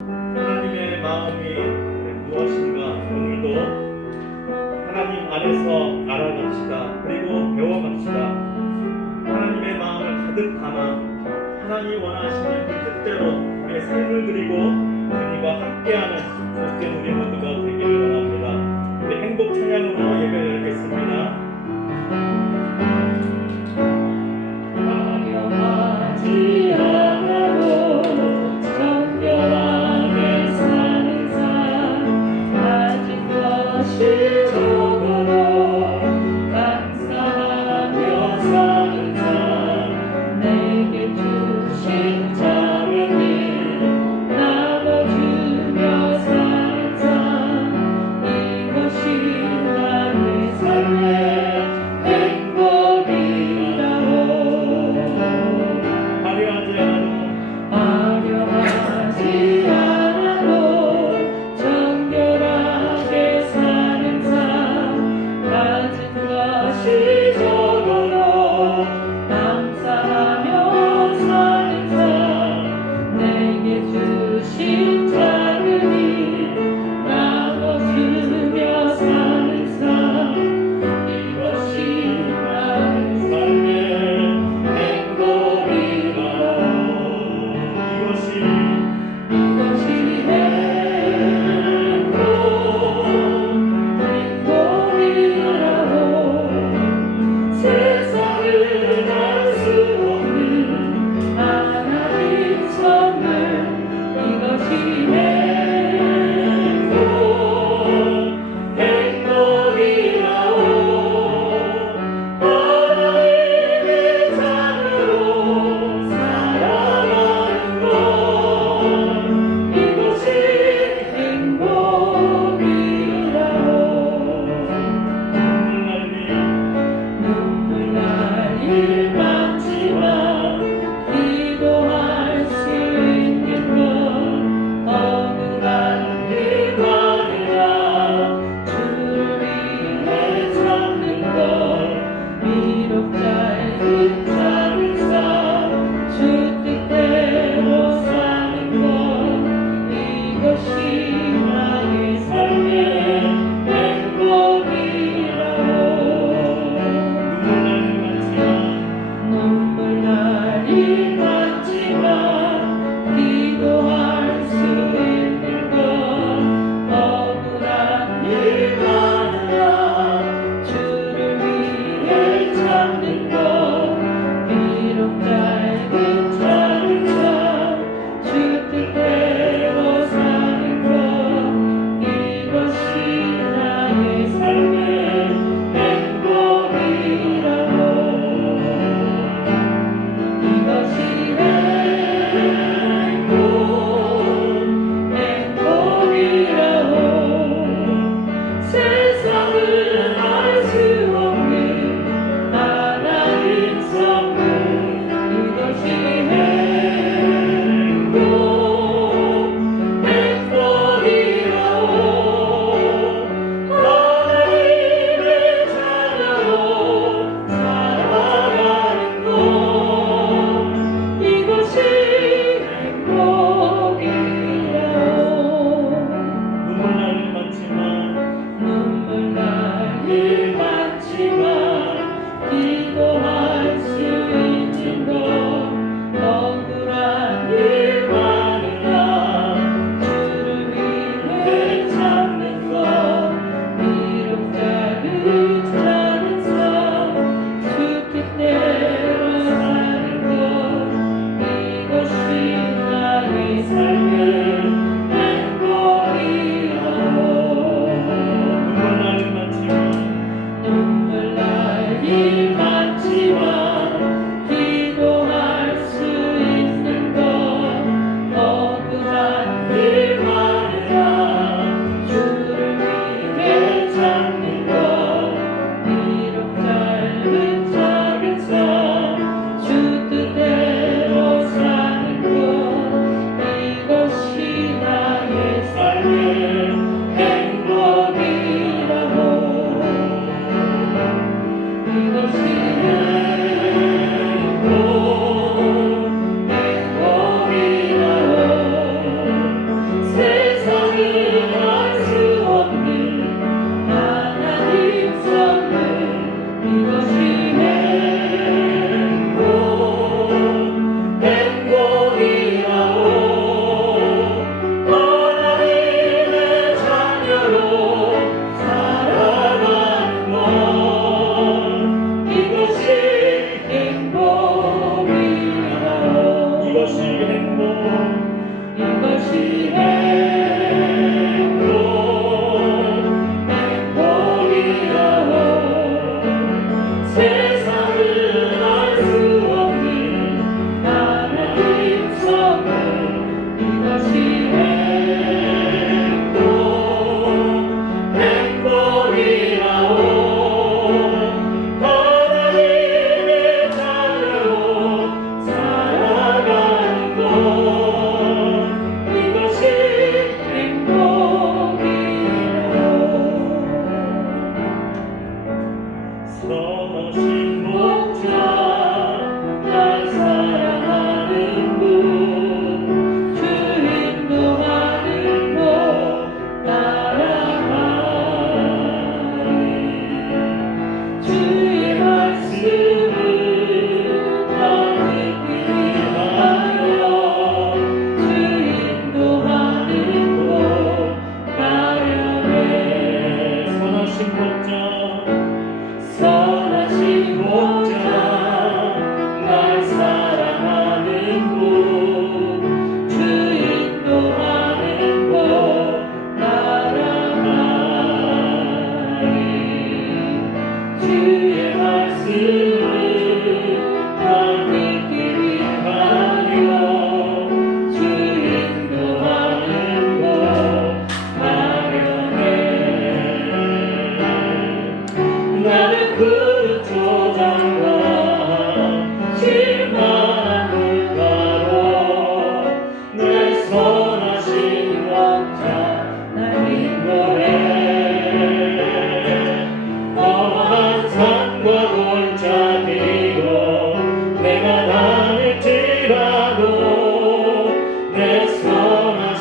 하나님의 마음이 무엇인가 오늘도 하나님 안에서 알아갑시다. 그리고 배워갑시다. 하나님의 마음을 가득 담아 하나님이 원하시는 그 뜻대로 우리의 삶을 드리고 주님과 함께하는 복된 우리 모두가 되기를 원합니다. 우리 행복 찬양으로 예배를 드리겠습니다. 화려하지 않아도 정결하게 사는 삶 가진 것이 적어도 감사하며 사는 삶 내게 주신 작은 일 나눠주며 사는 삶 이것이 나의 삶의 행복이라고 화려하지 않아도 정결하게 사는 삶 가진 것이 적어도 감사하며 사는 삶 내게 주신 작은 일 나눠주며 사는 삶 이것이 나의 삶의 이것이 행복이라고 세상을 알 수 없는 하나님 선물 이것이 행복이라고 하나님의 자녀로 살아가는 것 이것이 행복이라고 눈물 날 일 많지만 기도할 수 있는 건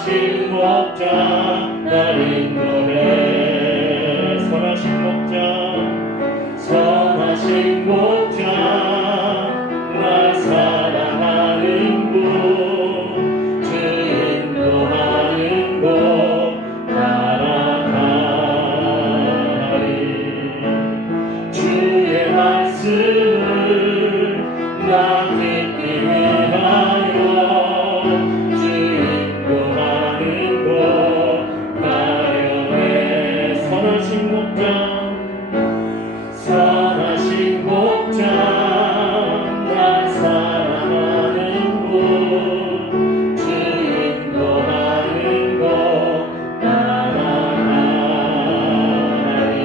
선하신 목자 날 인도해 선하신 목자 선하신 목자 날 사랑하는 분 주 인도하는 곳 따라가리 주의 말씀을 나 듣기 위하여 주 인도하는 곳 가려네 선하신 목자 선하신 목자 날 사랑하는 분주 인도하는 곳 따라가리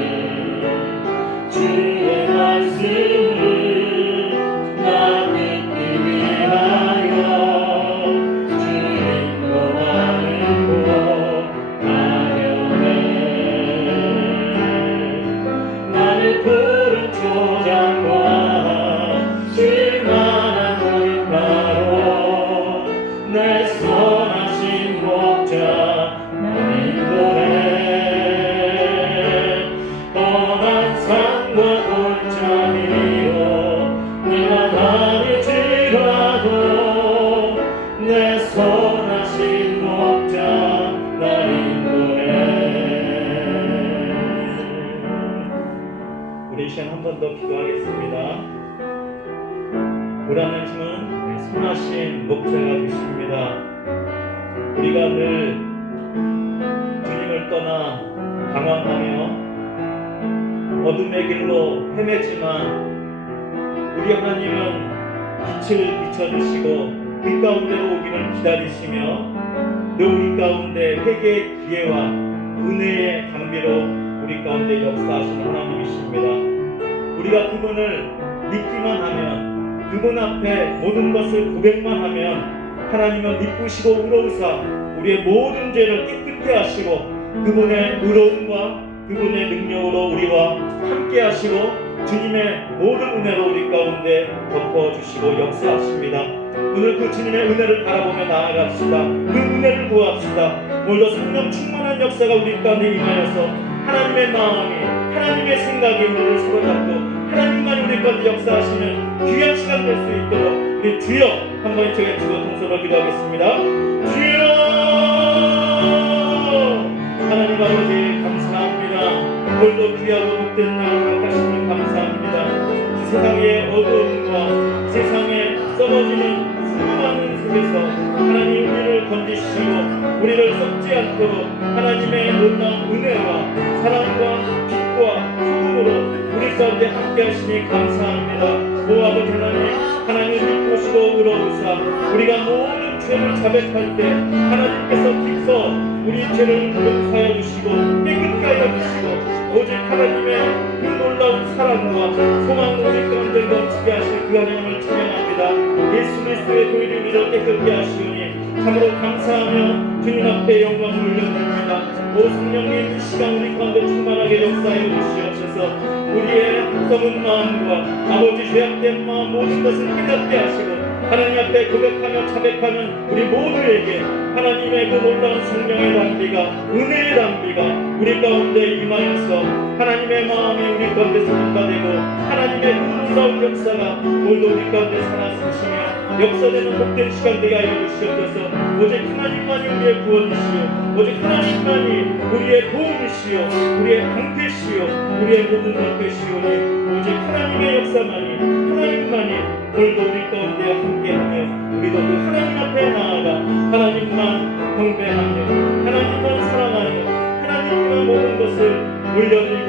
주의 말씀을 나 듣기 위하여 주 인도하는 곳 가려네 나는 푸른 초장과 쉴만한 물가로 내 선하신 목자 날 인도해 뻔한 산과 골짜기로 내가 다닐지라도 내 선하신 목자 날 인도해 우리 시간 한 번 더 기도하겠습니다. 불안해지면 선하신 목자가 되십니다. 우리가 늘 주님을 떠나 방황하며 어둠의 길로 헤매지만 우리 하나님은 빛을 비춰주시고 빛 가운데로 오기를 기다리시며 늘 우리 가운데 회개의 기회와 은혜의 강비로 우리 가운데 역사하시는 하나님이십니다. 우리가 그분을 믿기만 하면 그분 앞에 모든 것을 고백만 하면 하나님은 기쁘시고 의로우사 우리의 모든 죄를 깨끗게 하시고 그분의 의로움과 그분의 능력으로 우리와 함께 하시고 주님의 모든 은혜로 우리 가운데 덮어주시고 역사하십니다. 오늘 그 주님의 은혜를 바라보며 나아갑시다. 그 은혜를 구합시다. 오늘도 성령 충만한 역사가 우리 가운데 임하여서 하나님의 마음이 하나님의 생각이 우리를 사로잡고 하나님만이 우리 가운데 역사하시는 귀한 시간 될 수 있도록 우리 주여 한번 외치고 동서로 기도하겠습니다. 주여 하나님 아버지 감사합니다. 오늘도 귀하고 복된 날을 허락하시니 감사합니다. 이 세상의 어두움과 세상에 썩어지는 수많은 속에서 하나님 우리를 건지시고 우리를 썩지 않도록 하나님의 놀라운 은혜와 사랑과 빛과 소금으로 우리 가운데 함께 하시니 감사합니다. 오 아버지 하나님 믿으시고 의로우사 우리가 모든 죄를 자백할 때 하나님께서 깊어 우리 죄를 용서하여 주시고 깨끗게 하여 주시고 오직 하나님의 그 놀라운 사랑과 소망을 우리 가운데 넘치게 하실 그 하나님을 찬양합니다. 예수 그리스도의 도일이 우리를 깨끗게 하시오니 참으로 감사하며 주님 앞에 영광을 올려드립니다. 오 성령님 이 시간 우리 가운데 충만하게 역사해 주시옵소서. 우리의 썩은 마음과 아버지 죄악된 마음 모든 것을 깨닫게 하시고 하나님 앞에 고백하며 자백하는 우리 모두에게 하나님의 그 놀라운 성령의 담비가 은혜의 담비가 우리 가운데 임하여서 하나님의 마음이 우리 가운데 소집되고 하나님의 그 놀라운 역사가 오늘도 우리 가운데 살아쓰시며 역사되는 복된 시간 되게 하여 주시옵소서. 오직 하나님만이 우리의 구원이시오 오직 하나님만이 우리의 도움이시오 우리의 방패시오 우리의 모든 것 되시오니 오직 하나님의 역사만이 하나님만이 오늘도 우리 가운데 함께하며 우리도 그 하나님 앞에 나아가 하나님만 경배하며 하나님만 사랑하며 하나님만 모든 것을 올려드리고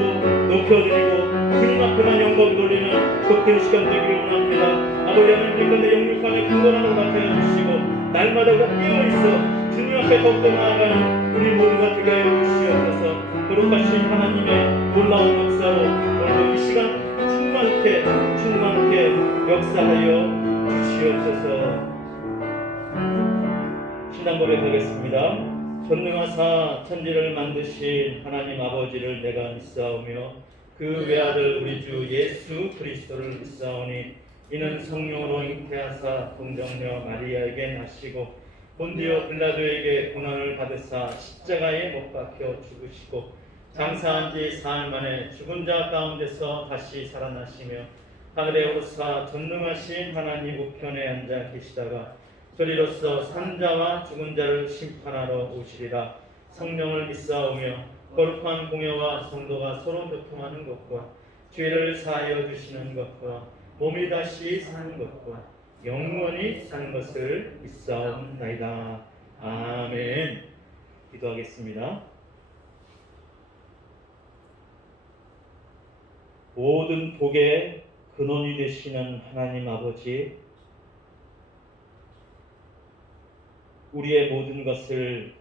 높여드리고 주님 앞에만 영광 돌리는 복된 시간 되기를 원합니다. 아버지 하나님 우리 가운데 영육간의 근거하는 허락하여 주시고 날마다 우리가 깨어있어 주님 앞에 더욱더 나아가는 우리 모두가 되게 하여 주시옵소서. 거룩하신 하나님의 놀라운 역사로 오늘도 이 시간 충만케 역사하여 주시옵소서. 신앙 고백하겠습니다. 전능하사 천지를 만드신 하나님 아버지를 내가 믿사오며 그 외아들 우리 주 예수 그리스도를 믿사오니 이는 성령으로 잉태하사 동정녀 마리아에게 나시고 본디오 빌라도에게 고난을 받으사 십자가에 못 박혀 죽으시고 장사한 지 사흘 만에 죽은 자 가운데서 다시 살아나시며 하늘에 오르사 전능하신 하나님 우편에 앉아 계시다가 저리로서 산자와 죽은 자를 심판하러 오시리라. 성령을 믿사오며 거룩한 공예와 성도가 서로 교통하는 것과 죄를 사하여 주시는 것과 몸이 다시 사는 것과 영원히 사는 것을 믿사옵나이다. 아멘. 기도하겠습니다. 모든 복의 근원이 되시는 하나님 아버지, 우리의 모든 것을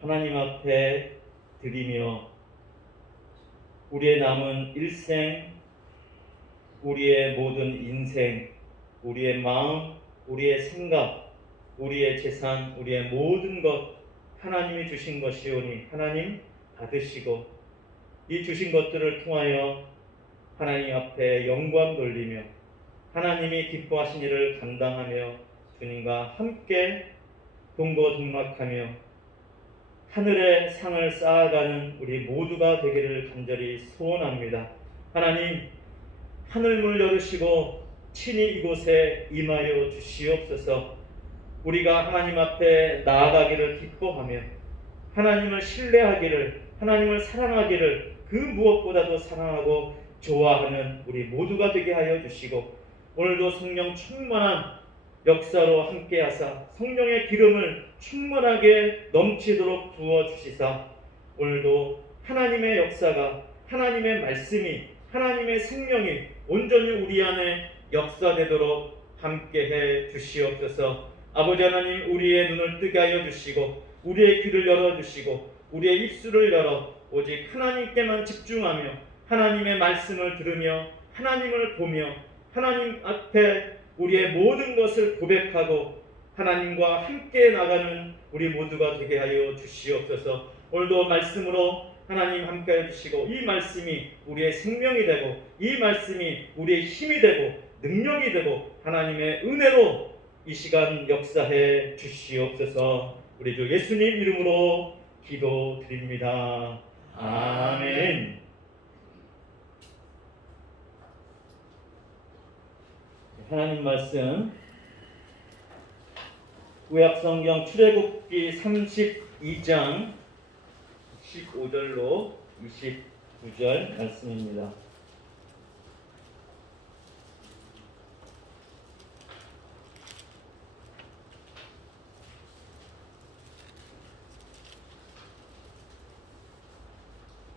하나님 앞에 드리며 우리의 남은 일생, 우리의 모든 인생, 우리의 마음, 우리의 생각, 우리의 재산, 우리의 모든 것 하나님이 주신 것이오니 하나님 받으시고 이 주신 것들을 통하여 하나님 앞에 영광 돌리며 하나님이 기뻐하신 일을 감당하며 주님과 함께 동거동락하며 하늘의 상을 쌓아가는 우리 모두가 되기를 간절히 소원합니다. 하나님, 하늘문을 열으시고 친히 이곳에 임하여 주시옵소서. 우리가 하나님 앞에 나아가기를 기뻐하며 하나님을 신뢰하기를, 하나님을 사랑하기를 그 무엇보다도 사랑하고 좋아하는 우리 모두가 되게 하여 주시고 오늘도 성령 충만한 역사로 함께하사 성령의 기름을 충만하게 넘치도록 부어주시사 오늘도 하나님의 역사가, 하나님의 말씀이, 하나님의 생명이 온전히 우리 안에 역사되도록 함께해 주시옵소서. 아버지 하나님, 우리의 눈을 뜨게 하여 주시고 우리의 귀를 열어주시고 우리의 입술을 열어 오직 하나님께만 집중하며 하나님의 말씀을 들으며 하나님을 보며 하나님 앞에 우리의 모든 것을 고백하고 하나님과 함께 나가는 우리 모두가 되게 하여 주시옵소서. 오늘도 말씀으로 하나님 함께 해주시고 이 말씀이 우리의 생명이 되고 이 말씀이 우리의 힘이 되고 능력이 되고 하나님의 은혜로 이 시간 역사해 주시옵소서. 우리 주 예수님 이름으로 기도드립니다. 아멘. 하나님 말씀 구약성경 출애굽기 32장 15절로 29절 말씀입니다.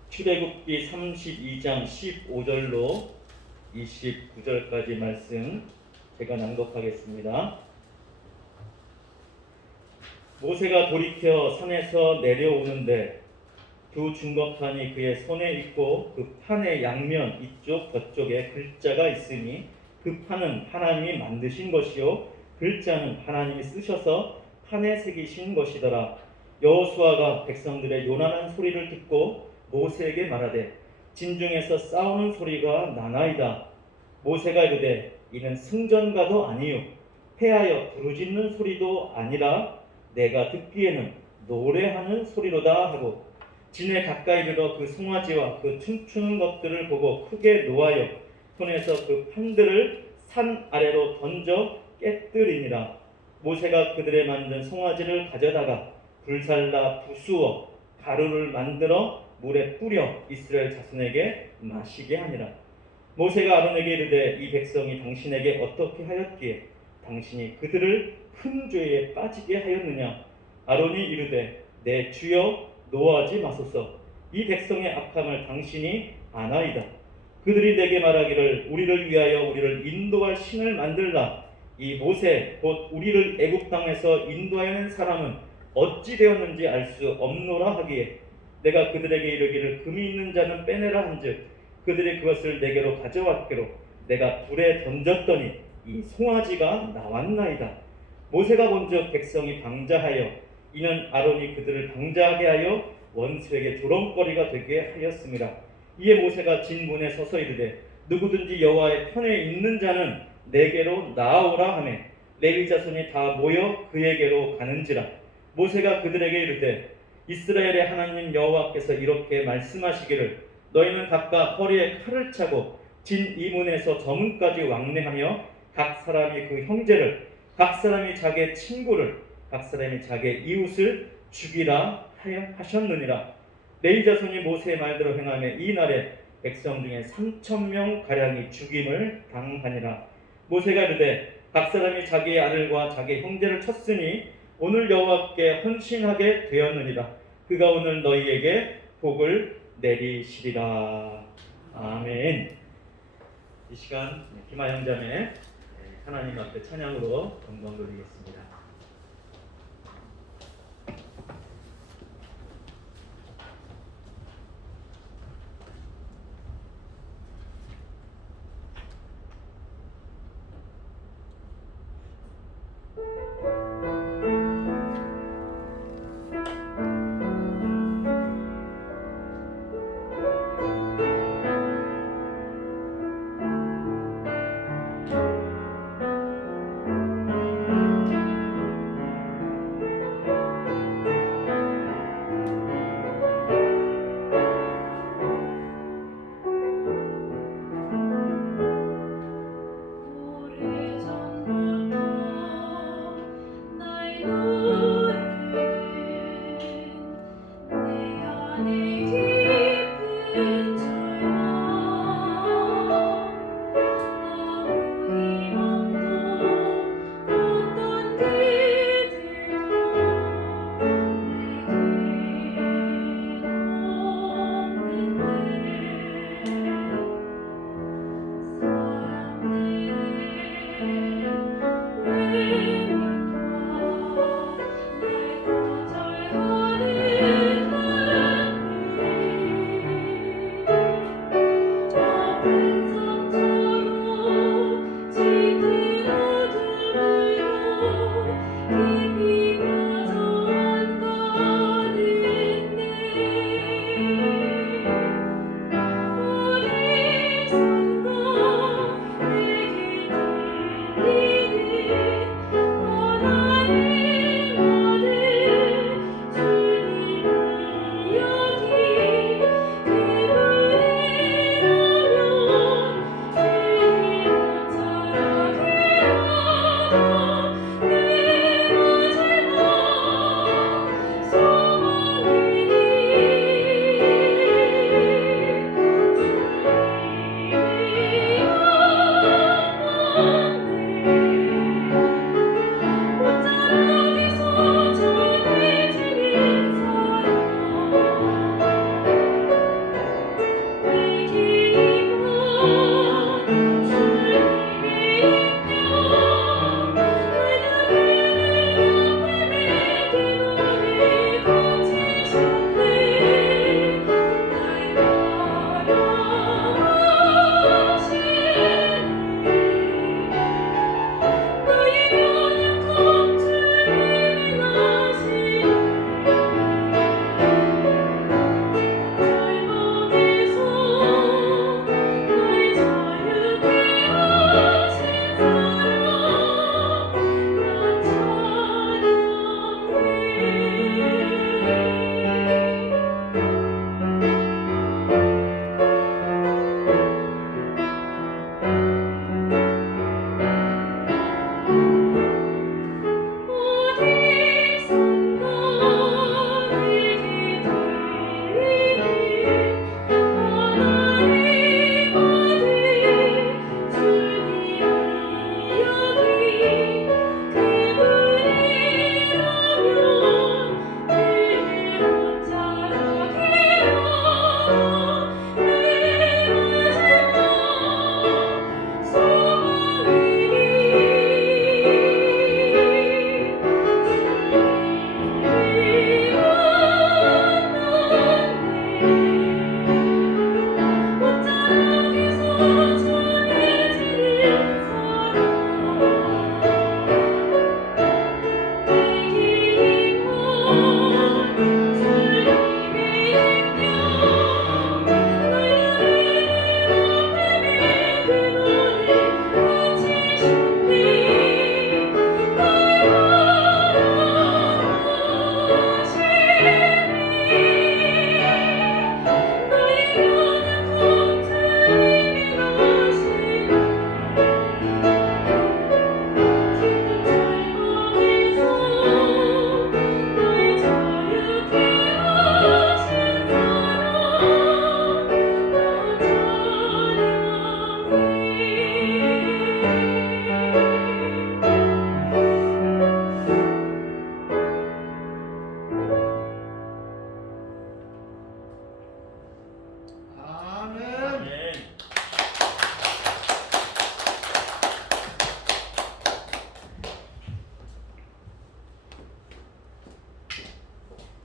출애굽기 32장 15절로 29절까지 말씀 제가 낭독하겠습니다. 모세가 돌이켜 산에서 내려오는데 두 증거판이 그의 손에 있고 그 판의 양면 이쪽 저쪽에 글자가 있으니 그 판은 하나님이 만드신 것이요 글자는 하나님이 쓰셔서 판에 새기신 것이더라. 여호수아가 백성들의 요란한 소리를 듣고 모세에게 말하되 진중에서 싸우는 소리가 나나이다. 모세가 이르되 이는 승전가도 아니요 패하여 부르짖는 소리도 아니라 내가 듣기에는 노래하는 소리로다 하고 진에 가까이 들어 그 송아지와 그 춤추는 것들을 보고 크게 노하여 손에서 그 판들을 산 아래로 던져 깨뜨리니라. 모세가 그들의 만든 송아지를 가져다가 불살라 부수어 가루를 만들어 물에 뿌려 이스라엘 자손에게 마시게 하니라. 모세가 아론에게 이르되 이 백성이 당신에게 어떻게 하였기에 당신이 그들을 큰 죄에 빠지게 하였느냐. 아론이 이르되 내 주여 노하지 마소서. 이 백성의 악함을 당신이 아나이다. 그들이 내게 말하기를 우리를 위하여 우리를 인도할 신을 만들라. 이 모세 곧 우리를 애굽 땅에서 인도하여 낸 사람은 어찌 되었는지 알 수 없노라 하기에 내가 그들에게 이르기를 금이 있는 자는 빼내라 한즉 그들이 그것을 내게로 가져왔기로 내가 불에 던졌더니 이 송아지가 나왔나이다. 모세가 본즉 백성이 방자하여 이는 아론이 그들을 방자하게 하여 원수에게 조롱거리가 되게 하였습니다. 이에 모세가 진문에 서서 이르되 누구든지 여호와의 편에 있는 자는 내게로 나아오라 하매 레위 자손이 다 모여 그에게로 가는지라. 모세가 그들에게 이르되 이스라엘의 하나님 여호와께서 이렇게 말씀하시기를 너희는 각각 허리에 칼을 차고 진 이문에서 저문까지 왕래하며 각 사람이 그 형제를 각 사람이 자기의 친구를 각 사람이 자기의 이웃을 죽이라 하셨느니라. 레위 자손이 모세의 말대로 행하며 이 날에 백성 중에 3,000명 가량이 죽임을 당하니라. 모세가 이르되 각 사람이 자기의 아들과 자기의 형제를 쳤으니 오늘 여호와께 헌신하게 되었느니라. 그가 오늘 너희에게 복을 내리시리라. 아멘. 이 시간 김하영 자매 하나님 앞에 찬양으로 영광 돌리겠습니다.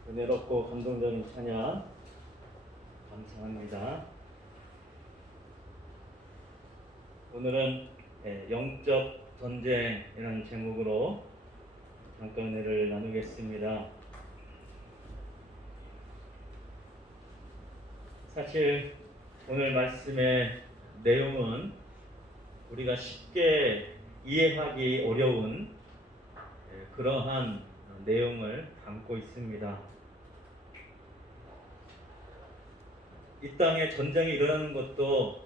은혜롭고 감동적인 찬양 감사합니다. 오늘은 영적 전쟁이라는 제목으로 잠깐 은혜를 나누겠습니다. 사실 오늘 말씀의 내용은 우리가 쉽게 이해하기 어려운 그러한 내용을 담고 있습니다. 이 땅에 전쟁이 일어나는 것도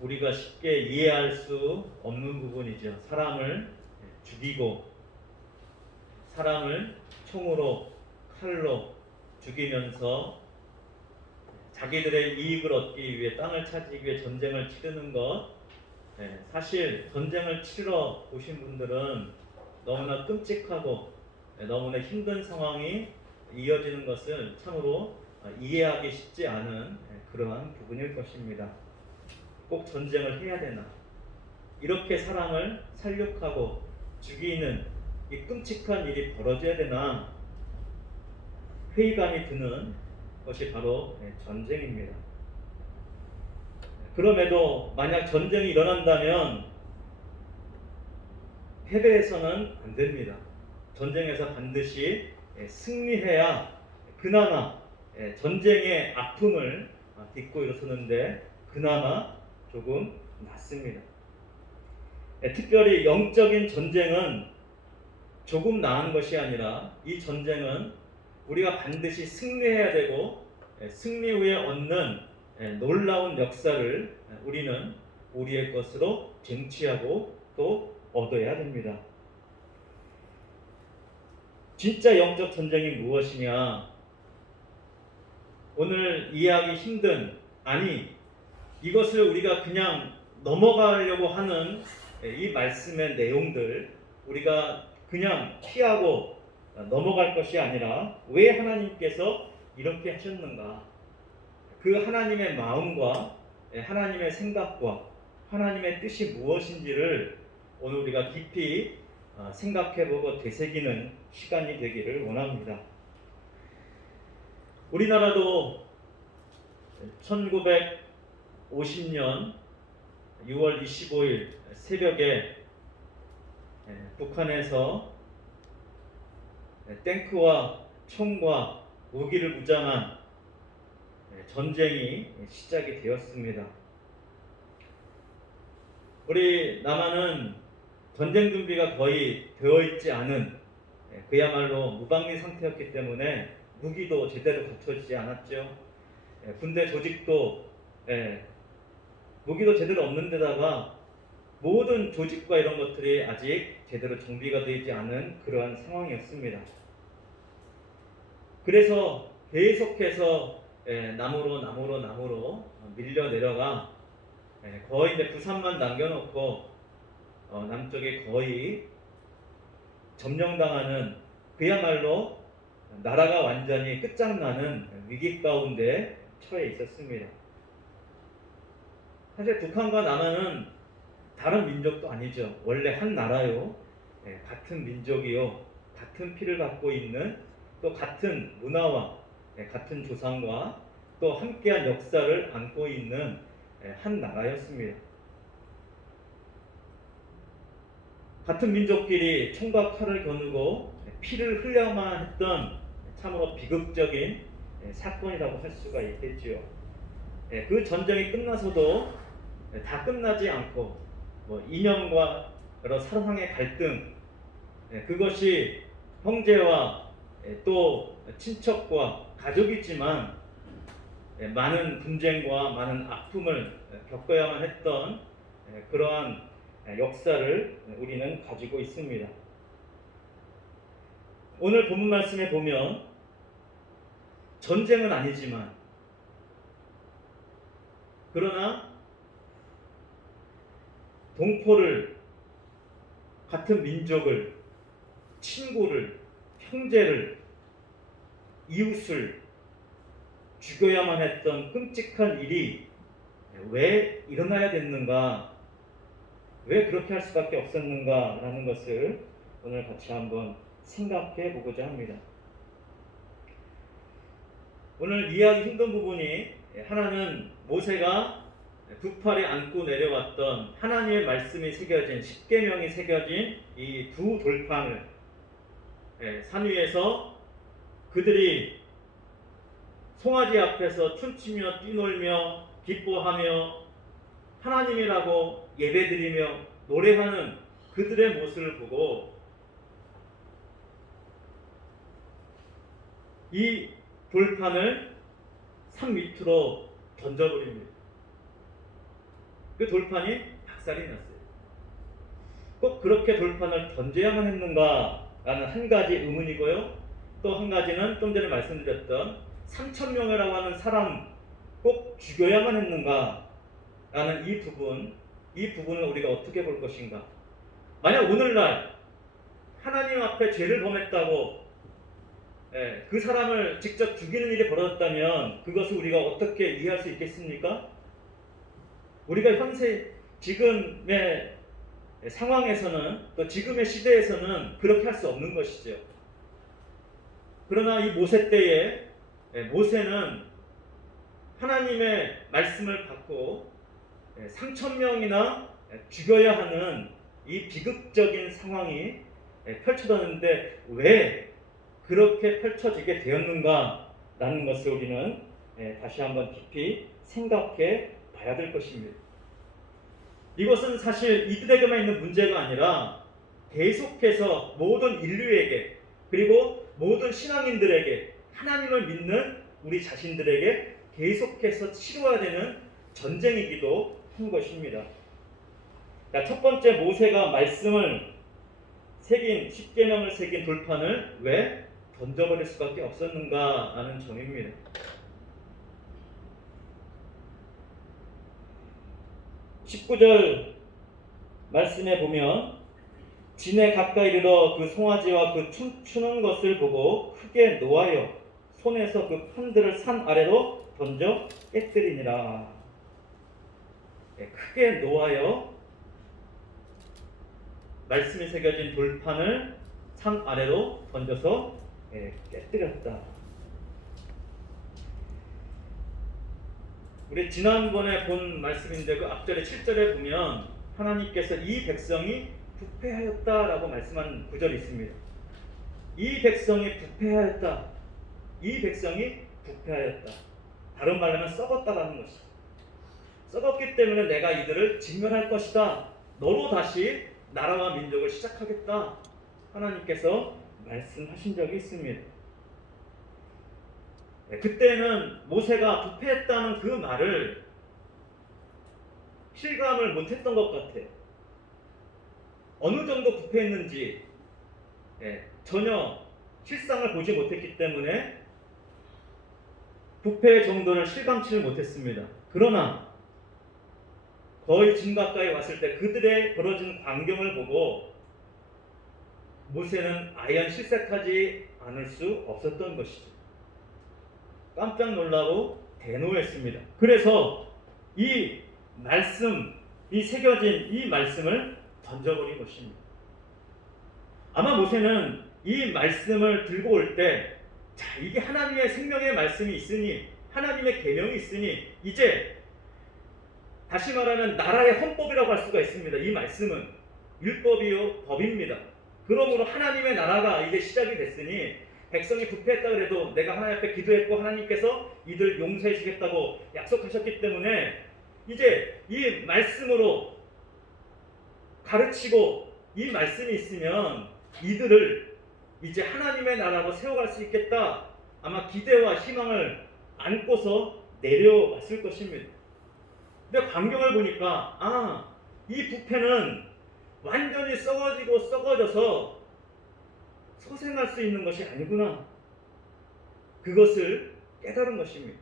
우리가 쉽게 이해할 수 없는 부분이죠. 사람을 죽이고 사람을 총으로 칼로 죽이면서 자기들의 이익을 얻기 위해 땅을 차지하기 위해 전쟁을 치르는 것, 사실 전쟁을 치러 보신 분들은 너무나 끔찍하고 너무나 힘든 상황이 이어지는 것을 참으로 이해하기 쉽지 않은 그러한 부분일 것입니다. 꼭 전쟁을 해야 되나? 이렇게 사람을 살육하고 죽이는 이 끔찍한 일이 벌어져야 되나? 회의감이 드는 것이 바로 전쟁입니다. 그럼에도 만약 전쟁이 일어난다면 패배해서는 안 됩니다. 전쟁에서 반드시 승리해야 그나마 전쟁의 아픔을 딛고 일어서는데 그나마 조금 낫습니다. 특별히 영적인 전쟁은 조금 나은 것이 아니라 이 전쟁은 우리가 반드시 승리해야 되고 승리 후에 얻는 놀라운 역사를 우리는 우리의 것으로 쟁취하고 또 얻어야 됩니다. 진짜 영적 전쟁이 무엇이냐? 오늘 이해하기 힘든, 아니 이것을 우리가 그냥 넘어가려고 하는 이 말씀의 내용들 우리가 그냥 피하고 넘어갈 것이 아니라 왜 하나님께서 이렇게 하셨는가? 그 하나님의 마음과 하나님의 생각과 하나님의 뜻이 무엇인지를 오늘 우리가 깊이 생각해보고 되새기는 시간이 되기를 원합니다. 우리나라도 1950년 6월 25일 새벽에 북한에서 탱크와 총과 무기를 무장한 전쟁이 시작이 되었습니다. 우리 남한은 전쟁 준비가 거의 되어 있지 않은 그야말로 무방비 상태였기 때문에 무기도 제대로 갖춰지지 않았죠. 군대 조직도 무기도 제대로 없는 데다가 모든 조직과 이런 것들이 아직 제대로 정비가 되지 않은 그러한 상황이었습니다. 그래서 계속해서 남으로 밀려 내려가 거의 이제 부산만 남겨놓고 남쪽에 거의 점령당하는 그야말로 나라가 완전히 끝장나는 위기 가운데 처해 있었습니다. 사실 북한과 남한은 다른 민족도 아니죠. 원래 한 나라요. 같은 민족이요. 같은 피를 갖고 있는 또 같은 문화와 같은 조상과 또 함께한 역사를 안고 있는 한 나라였습니다. 같은 민족끼리 총과 칼을 겨누고 피를 흘려야만 했던 참으로 비극적인 사건이라고 할 수가 있겠지요. 그 전쟁이 끝나서도 다 끝나지 않고 이념과 여러 사상의 갈등, 그것이 형제와 또 친척과 가족이지만 많은 분쟁과 많은 아픔을 겪어야만 했던 그러한 역사를 우리는 가지고 있습니다. 오늘 본문 말씀에 보면 전쟁은 아니지만 그러나 동포를, 같은 민족을, 친구를, 형제를, 이웃을 죽여야만 했던 끔찍한 일이 왜 일어나야 됐는가? 왜 그렇게 할 수밖에 없었는가? 라는 것을 오늘 같이 한번 생각해 보고자 합니다. 오늘 이해하기 힘든 부분이 하나는 모세가 두 팔에 안고 내려왔던 하나님의 말씀이 새겨진 십계명이 새겨진 이 두 돌판을 산 위에서 그들이 송아지 앞에서 춤추며 뛰놀며 기뻐하며 하나님이라고 예배드리며 노래하는 그들의 모습을 보고 이 돌판을 산 밑으로 던져버립니다. 그 돌판이 박살이 났어요. 꼭 그렇게 돌판을 던져야만 했는가라는 한 가지 의문이고요. 또 한 가지는 좀 전에 말씀드렸던 3,000명이라고 하는 사람 꼭 죽여야만 했는가라는 이 부분을 우리가 어떻게 볼 것인가. 만약 오늘날 하나님 앞에 죄를 범했다고 그 사람을 직접 죽이는 일이 벌어졌다면 그것을 우리가 어떻게 이해할 수 있겠습니까? 우리가 현재 지금의 상황에서는 또 지금의 시대에서는 그렇게 할 수 없는 것이죠. 그러나 이 모세 때에 모세는 하나님의 말씀을 받고 3,000명이나 죽여야 하는 이 비극적인 상황이 펼쳐졌는데 왜 그렇게 펼쳐지게 되었는가라는 것을 우리는 다시 한번 깊이 생각해 봐야 될 것입니다. 이것은 사실 이들에게만 있는 문제가 아니라 계속해서 모든 인류에게 그리고 모든 신앙인들에게 하나님을 믿는 우리 자신들에게 계속해서 치러야 되는 전쟁이기도 한 것입니다. 첫 번째 모세가 말씀을 새긴 십계명을 새긴 돌판을 왜 던져버릴 수밖에 없었는가 하는 점입니다. 19절 말씀에 보면 진에 가까이 이르러 그 송아지와 그 춤추는 것을 보고 크게 노하여 손에서 그 판들을 산 아래로 던져 깨뜨리니라. 크게 노하여 말씀이 새겨진 돌판을 산 아래로 던져서 깨뜨렸다. 우리 지난번에 본 말씀인데 그 앞절에 7절에 보면 하나님께서 이 백성이 부패하였다라고 말씀한 구절이 있습니다. 이 백성이 부패하였다. 이 백성이 부패하였다. 다른 말로 하면 썩었다라는 것이죠. 썩었기 때문에 내가 이들을 진멸할 것이다. 너로 다시 나라와 민족을 시작하겠다. 하나님께서 말씀하신 적이 있습니다. 그때는 모세가 부패했다는 그 말을 실감을 못했던 것 같아요. 어느 정도 부패했는지 전혀 실상을 보지 못했기 때문에 부패의 정도를 실감치를 못했습니다. 그러나 거의 진 가까이 왔을 때 그들의 벌어진 광경을 보고 모세는 아연 실색하지 않을 수 없었던 것이죠. 깜짝 놀라고 대노했습니다. 그래서 이 말씀, 이 새겨진 이 말씀을 던져버린 것입니다. 아마 모세는 이 말씀을 들고 올 때, 자, 이게 하나님의 생명의 말씀이 있으니, 하나님의 계명이 있으니, 이제 다시 말하면 나라의 헌법이라고 할 수가 있습니다. 이 말씀은 율법이요 법입니다. 그러므로 하나님의 나라가 이제 시작이 됐으니 백성이 부패했다 그래도 내가 하나님 앞에 기도했고 하나님께서 이들 용서해 주겠다고 약속하셨기 때문에 이제 이 말씀으로 가르치고 이 말씀이 있으면 이들을 이제 하나님의 나라로 세워갈 수 있겠다. 아마 기대와 희망을 안고서 내려왔을 것입니다. 근데 광경을 보니까 이 부패는 완전히 썩어지고 썩어져서 소생할 수 있는 것이 아니구나. 그것을 깨달은 것입니다.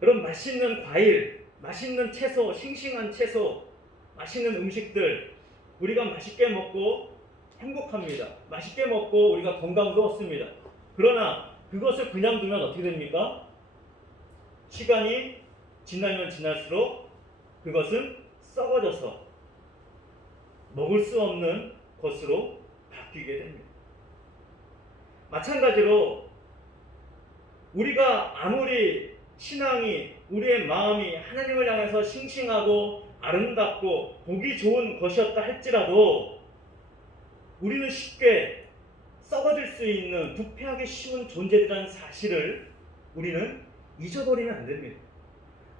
그럼 맛있는 과일, 맛있는 채소, 싱싱한 채소, 맛있는 음식들 우리가 맛있게 먹고 행복합니다. 맛있게 먹고 우리가 건강도 얻습니다. 그러나 그것을 그냥 두면 어떻게 됩니까? 시간이 지나면 지날수록 그것은 썩어져서 먹을 수 없는 것으로 바뀌게 됩니다. 마찬가지로 우리가 아무리 신앙이, 우리의 마음이 하나님을 향해서 싱싱하고 아름답고 보기 좋은 것이었다 할지라도 우리는 쉽게 썩어질 수 있는 부패하기 쉬운 존재들이라는 사실을 우리는 잊어버리면 안 됩니다.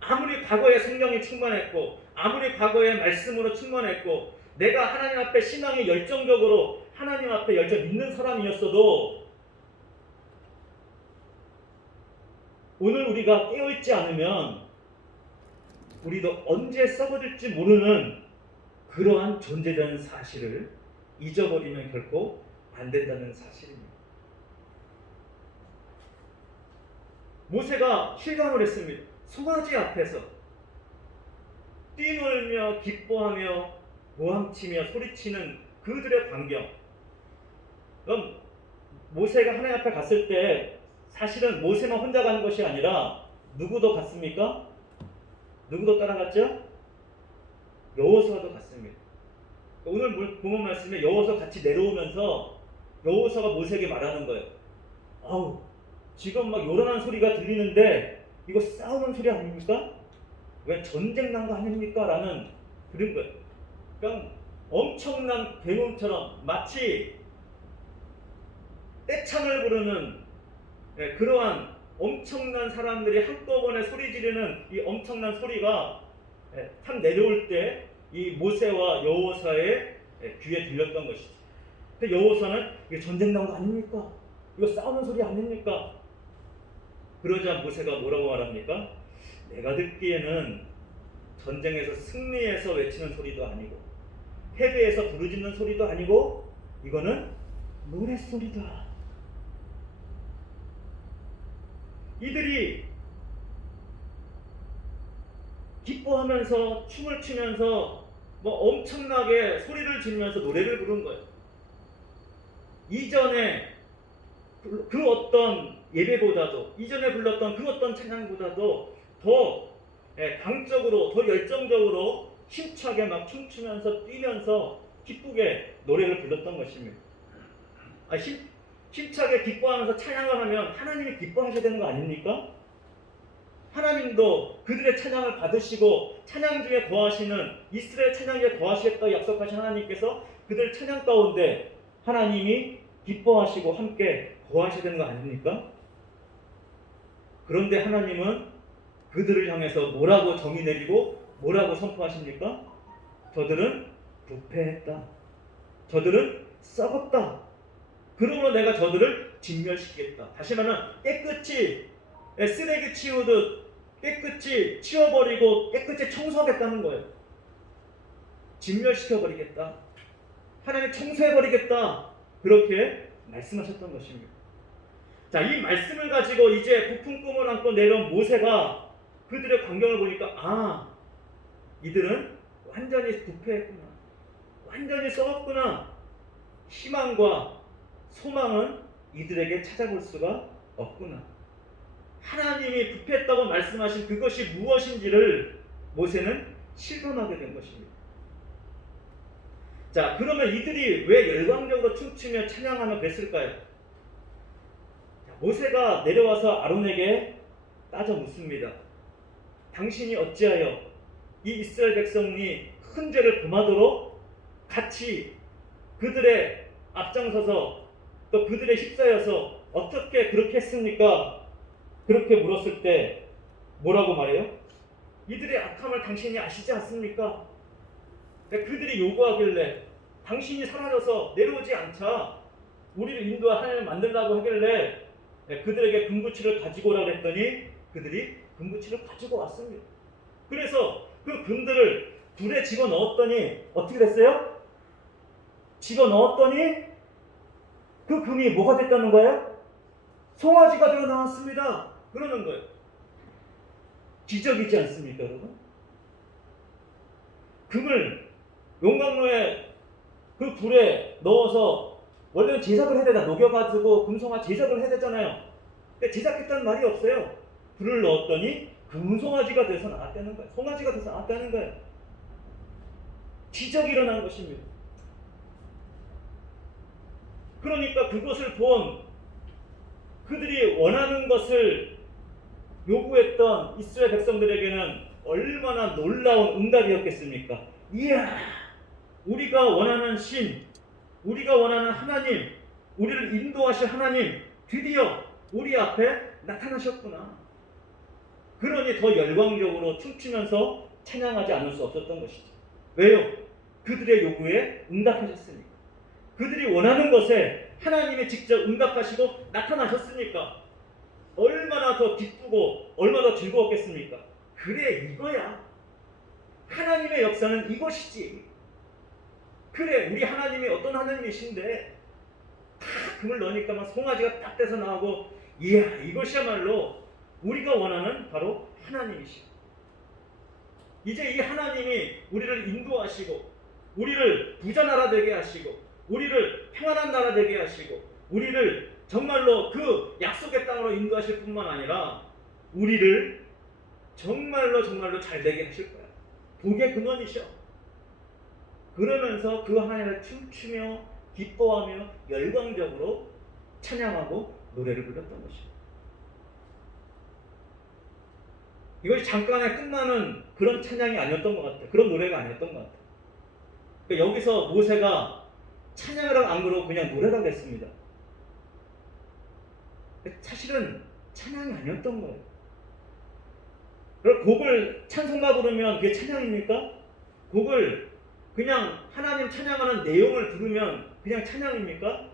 아무리 과거에 성령이 충만했고 아무리 과거에 말씀으로 충만했고 내가 하나님 앞에 신앙이 열정적으로 하나님 앞에 열정 믿는 사람이었어도 오늘 우리가 깨어있지 않으면 우리도 언제 썩어질지 모르는 그러한 존재라는 사실을 잊어버리면 결코 안 된다는 사실입니다. 모세가 실감을 했습니다. 송아지 앞에서 뛰놀며 기뻐하며 모함치며 소리치는 그들의 광경. 그럼 모세가 하나님 앞에 갔을 때 사실은 모세만 혼자 간 것이 아니라 누구도 갔습니까? 누구도 따라갔죠? 여호수아도 갔습니다. 오늘 본문 말씀에 여호수아 같이 내려오면서 여호수아가 모세에게 말하는 거예요. 아우, 지금 막 요란한 소리가 들리는데 이거 싸우는 소리 아닙니까? 왜 전쟁 난 거 아닙니까? 라는 그런 거예요. 그러니까 엄청난 괴물처럼 마치 떼창을 부르는 그러한 엄청난 사람들이 한꺼번에 소리 지르는 이 엄청난 소리가 탁 내려올 때 이 모세와 여호수아의 귀에 들렸던 것이죠. 근데 여호수아는 이게 전쟁 난 거 아닙니까? 이거 싸우는 소리 아닙니까? 그러자 모세가 뭐라고 말합니까? 내가 듣기에는 전쟁에서 승리해서 외치는 소리도 아니고 패배해서 부르짖는 소리도 아니고 이거는 노랫소리다. 이들이 기뻐하면서 춤을 추면서 뭐 엄청나게 소리를 지르면서 노래를 부른 거예요. 이전에 그 어떤 예배보다도 이전에 불렀던 그 어떤 찬양보다도 더 강적으로 더 열정적으로 힘차게 막 춤추면서 뛰면서 기쁘게 노래를 불렀던 것입니다. 힘차게 기뻐하면서 찬양을 하면 하나님이 기뻐하셔야 되는 거 아닙니까? 하나님도 그들의 찬양을 받으시고 찬양 중에 거하시는 이스라엘 찬양 중에 거하시겠다고 약속하신 하나님께서 그들 찬양 가운데 하나님이 기뻐하시고 함께 거하셔야 되는 거 아닙니까? 그런데 하나님은 그들을 향해서 뭐라고 정의 내리고 뭐라고 선포하십니까? 저들은 부패했다. 저들은 썩었다. 그러므로 내가 저들을 진멸시키겠다. 다시 말하면 깨끗이 쓰레기 치우듯 깨끗이 치워버리고 깨끗이 청소하겠다는 거예요. 진멸시켜버리겠다. 하나님 청소해버리겠다. 그렇게 말씀하셨던 것입니다. 자, 이 말씀을 가지고 이제 부푼 꿈을 안고 내려온 모세가 그들의 광경을 보니까 이들은 완전히 부패했구나. 완전히 썩었구나. 희망과 소망은 이들에게 찾아볼 수가 없구나. 하나님이 부패했다고 말씀하신 그것이 무엇인지를 모세는 실감하게 된 것입니다. 자, 그러면 이들이 왜 열광적으로 춤추며 찬양하며 그랬을까요? 모세가 내려와서 아론에게 따져 묻습니다. 당신이 어찌하여 이 이스라엘 백성이 큰 죄를 범하도록 같이 그들의 앞장서서 또 그들의 휩싸여서 어떻게 그렇게 했습니까? 그렇게 물었을 때 뭐라고 말해요? 이들의 악함을 당신이 아시지 않습니까? 그들이 요구하길래 당신이 사라져서 내려오지 않자 우리를 인도와 하나님을 만들라고 하길래 그들에게 금부치를 가지고 오라고 했더니 그들이 금부치를 가지고 왔습니다. 그래서 그 금들을 불에 집어넣었더니 어떻게 됐어요? 집어넣었더니 그 금이 뭐가 됐다는 거예요? 송아지가 되어 나왔습니다. 그러는 거예요. 기적이지 않습니까, 여러분? 금을 용광로에 그 불에 넣어서 원래는 제작을 해야 되나 녹여가지고 금송아 제작을 해야 되잖아요. 근데 제작했다는 말이 없어요. 불을 넣었더니 금송아지가 돼서 나왔다는 거예요. 송아지가 돼서 나왔다는 거예요. 기적이 일어난 것입니다. 그러니까 그것을 본 그들이 원하는 것을 요구했던 이스라엘 백성들에게는 얼마나 놀라운 응답이었겠습니까? 이야, 우리가 원하는 신, 우리가 원하는 하나님, 우리를 인도하실 하나님 드디어 우리 앞에 나타나셨구나. 그러니 더 열광적으로 춤추면서 찬양하지 않을 수 없었던 것이죠. 왜요? 그들의 요구에 응답하셨으니까. 그들이 원하는 것에 하나님이 직접 응답하시고 나타나셨으니까 얼마나 더 기쁘고 얼마나 더 즐거웠겠습니까? 그래, 이거야. 하나님의 역사는 이것이지. 그래, 우리 하나님이 어떤 하나님이신데 다 금을 넣으니까 막 송아지가 딱 떼서 나오고, 이야, 이것이야말로 우리가 원하는 바로 하나님이시고, 이제 이 하나님이 우리를 인도하시고 우리를 부자 나라 되게 하시고 우리를 평안한 나라 되게 하시고 우리를 정말로 그 약속의 땅으로 인도하실 뿐만 아니라 우리를 정말로 잘 되게 하실 거야. 복의 근원이셔. 그러면서 그 하나님을 춤추며 기뻐하며 열광적으로 찬양하고 노래를 불렀던 것이죠. 이것이 잠깐에 끝나는 그런 찬양이 아니었던 것 같아요. 그런 노래가 아니었던 것 같아요. 그러니까 여기서 모세가 찬양을 안 그러고 그냥 노래가 됐습니다. 사실은 찬양이 아니었던 거예요. 그럼 곡을 찬송가 부르면 그게 찬양입니까? 곡을 그냥 하나님 찬양하는 내용을 부르면 그냥 찬양입니까?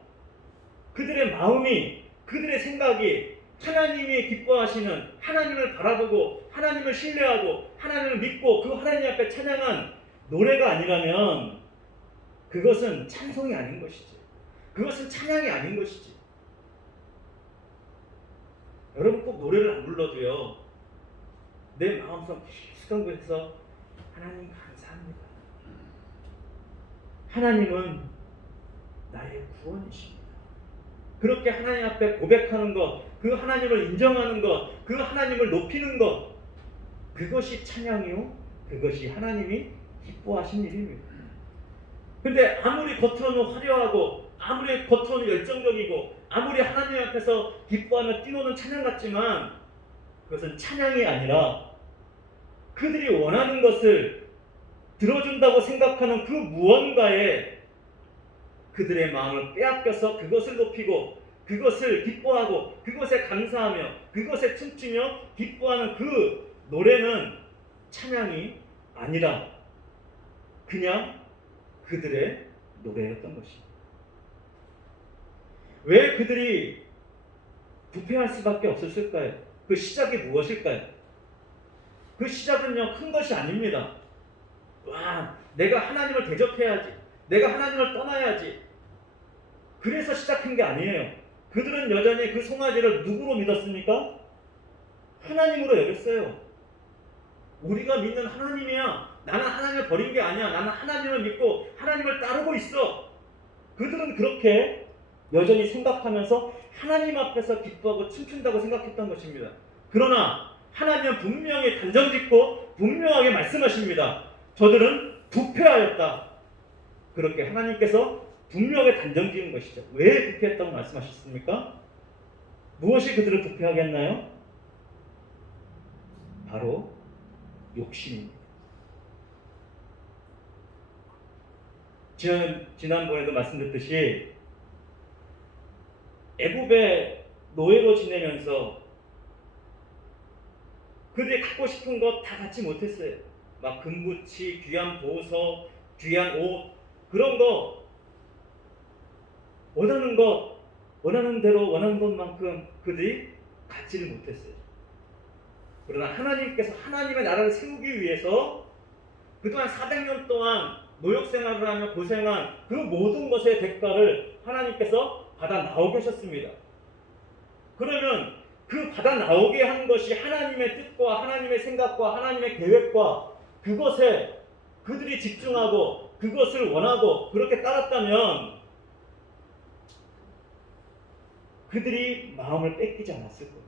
그들의 마음이, 그들의 생각이 하나님이 기뻐하시는 하나님을 바라보고 하나님을 신뢰하고 하나님을 믿고 그 하나님 앞에 찬양한 노래가 아니라면 그것은 찬송이 아닌 것이지. 그것은 찬양이 아닌 것이지. 여러분 꼭 노래를 안 불러도요, 내 마음속 깊숙한 곳에서 하나님 감사합니다. 하나님은 나의 구원이십니다. 그렇게 하나님 앞에 고백하는 것, 그 하나님을 인정하는 것, 그 하나님을 높이는 것, 그것이 찬양이요, 그것이 하나님이 기뻐하신 일입니다. 근데 아무리 겉으로는 화려하고 아무리 겉으로는 열정적이고 아무리 하나님 앞에서 기뻐하며 뛰노는 찬양 같지만 그것은 찬양이 아니라 그들이 원하는 것을 들어준다고 생각하는 그 무언가에 그들의 마음을 빼앗겨서 그것을 높이고 그것을 기뻐하고 그것에 감사하며 그것에 춤추며 기뻐하는 그 노래는 찬양이 아니라 그냥 그들의 노래였던 것입니다. 왜 그들이 부패할 수밖에 없었을까요? 그 시작이 무엇일까요? 그 시작은요, 큰 것이 아닙니다. 와, 내가 하나님을 대적해야지, 내가 하나님을 떠나야지, 그래서 시작한 게 아니에요. 그들은 여전히 그 송아지를 누구로 믿었습니까? 하나님으로 여겼어요. 우리가 믿는 하나님이야. 나는 하나님을 버린 게 아니야. 나는 하나님을 믿고 하나님을 따르고 있어. 그들은 그렇게 여전히 생각하면서 하나님 앞에서 기뻐하고 춤춘다고 생각했던 것입니다. 그러나 하나님은 분명히 단정짓고 분명하게 말씀하십니다. 저들은 부패하였다. 그렇게 하나님께서 분명히 단정지은 것이죠. 왜 부패했다고 말씀하셨습니까? 무엇이 그들을 부패하게 했나요? 바로 욕심입니다. 지난번에도 말씀드렸듯이 애굽의 노예로 지내면서 그들이 갖고 싶은 것 다 갖지 못했어요. 막 금부치, 귀한 보석, 귀한 옷, 그런 거 원하는 대로 원하는 것만큼 그들이 갖지를 못했어요. 그러나 하나님께서 하나님의 나라를 세우기 위해서 그동안 400년 동안 노역 생활을 하며 고생한 그 모든 것의 대가를 하나님께서 받아 나오게 하셨습니다. 그러면 그 받아 나오게 한 것이 하나님의 뜻과 하나님의 생각과 하나님의 계획과 그것에 그들이 집중하고 그것을 원하고 그렇게 따랐다면 그들이 마음을 뺏기지 않았을 거예요.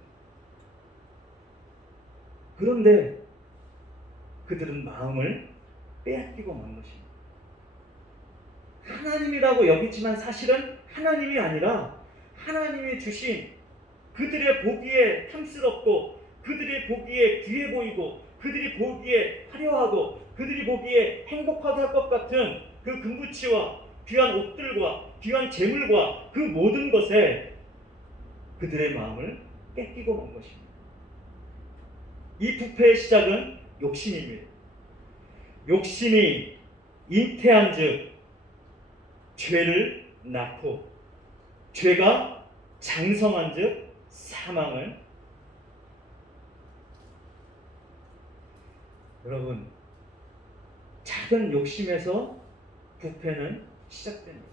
그런데 그들은 마음을 빼앗기고 만 것입니다. 하나님이라고 여기지만 사실은 하나님이 아니라 하나님이 주신 그들의 보기에 탐스럽고 그들이 보기에 귀해 보이고 그들이 보기에 화려하고 그들이 보기에 행복하게 할 것 같은 그 금부치와 귀한 옷들과 귀한 재물과 그 모든 것에 그들의 마음을 뺏기고 만 것입니다. 이 부패의 시작은 욕심입니다. 욕심이 잉태한 즉 죄를 낳고 죄가 장성한 즉 사망을. 여러분, 작은 욕심에서 부패는 시작됩니다.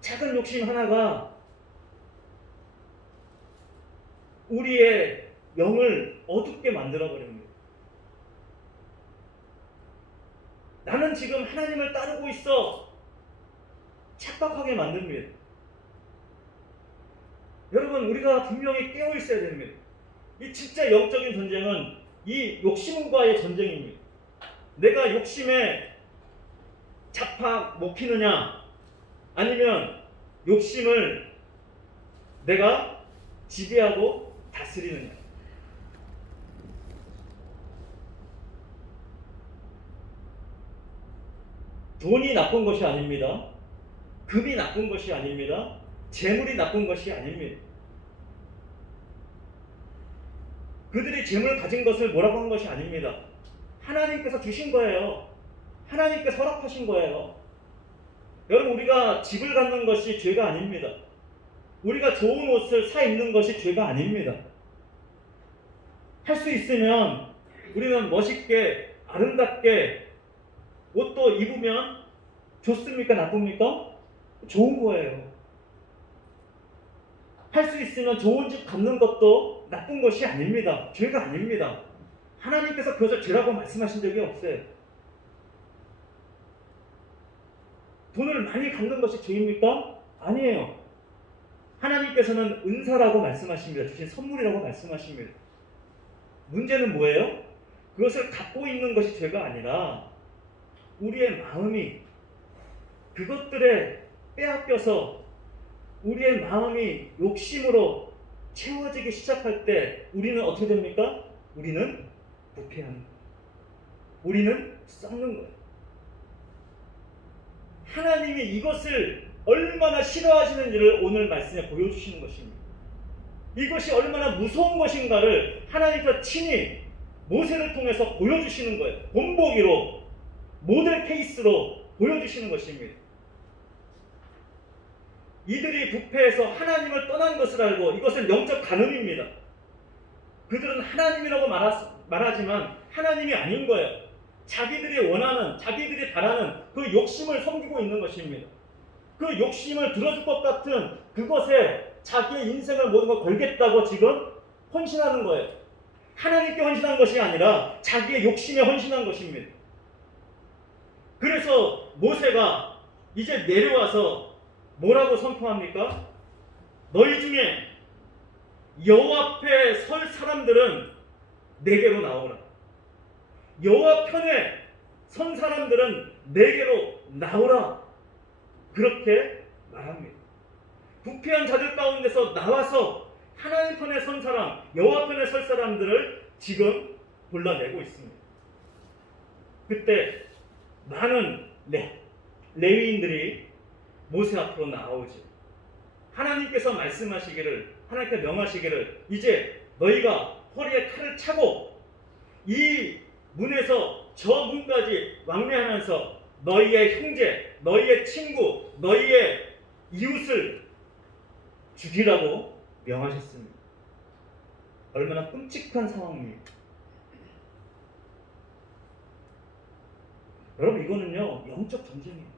작은 욕심 하나가 우리의 영을 어둡게 만들어버립니다. 나는 지금 하나님을 따르고 있어 착각하게 만듭니다. 여러분, 우리가 분명히 깨어 있어야 됩니다. 이 진짜 영적인 전쟁은 이 욕심과의 전쟁입니다. 내가 욕심에 잡아 먹히느냐 아니면 욕심을 내가 지배하고 다스리느냐. 돈이 나쁜 것이 아닙니다. 금이 나쁜 것이 아닙니다. 재물이 나쁜 것이 아닙니다. 그들이 재물을 가진 것을 뭐라고 한 것이 아닙니다. 하나님께서 주신 거예요. 하나님께서 허락하신 거예요. 여러분, 우리가 집을 갖는 것이 죄가 아닙니다. 우리가 좋은 옷을 사 입는 것이 죄가 아닙니다. 할 수 있으면 우리는 멋있게 아름답게 옷도 입으면 좋습니까? 나쁩니까? 좋은 거예요. 할 수 있으면 좋은 집 갖는 것도 나쁜 것이 아닙니다. 죄가 아닙니다. 하나님께서 그것을 죄라고 말씀하신 적이 없어요. 돈을 많이 갖는 것이 죄입니까? 아니에요. 하나님께서는 은사라고 말씀하십니다. 주신 선물이라고 말씀하십니다. 문제는 뭐예요? 그것을 갖고 있는 것이 죄가 아니라 우리의 마음이 그것들에 빼앗겨서 우리의 마음이 욕심으로 채워지기 시작할 때 우리는 어떻게 됩니까? 우리는 부패하는 거예요. 우리는 썩는 거예요. 하나님이 이것을 얼마나 싫어하시는지를 오늘 말씀에 보여주시는 것입니다. 이것이 얼마나 무서운 것인가를 하나님께서 친히 모세를 통해서 보여주시는 거예요. 본보기로, 모델 케이스로 보여주시는 것입니다. 이들이 부패해서 하나님을 떠난 것을 알고, 이것은 영적 간음입니다. 그들은 하나님이라고 말하지만 하나님이 아닌 거예요. 자기들이 원하는, 자기들이 바라는 그 욕심을 섬기고 있는 것입니다. 그 욕심을 들어줄 것 같은 그것에 자기의 인생을 모든 걸 걸겠다고 지금 헌신하는 거예요. 하나님께 헌신한 것이 아니라 자기의 욕심에 헌신한 것입니다. 그래서 모세가 이제 내려와서 뭐라고 선포합니까? 너희 중에 여호와 앞에 설 사람들은 내게로 나오라. 여호와 편에 선 사람들은 내게로 나오라. 그렇게 말합니다. 부패한 자들 가운데서 나와서 하나님 편에 선 사람, 여호와 편에 설 사람들을 지금 골라내고 있습니다. 그때 많은 레위인들이 모세 앞으로 나오죠. 하나님께서 말씀하시기를, 하나님께서 명하시기를, 이제 너희가 허리에 칼을 차고 이 문에서 저 문까지 왕래하면서 너희의 형제, 너희의 친구, 너희의 이웃을 죽이라고 명하셨습니다. 얼마나 끔찍한 상황입니까? 여러분, 이거는요 영적 전쟁이에요.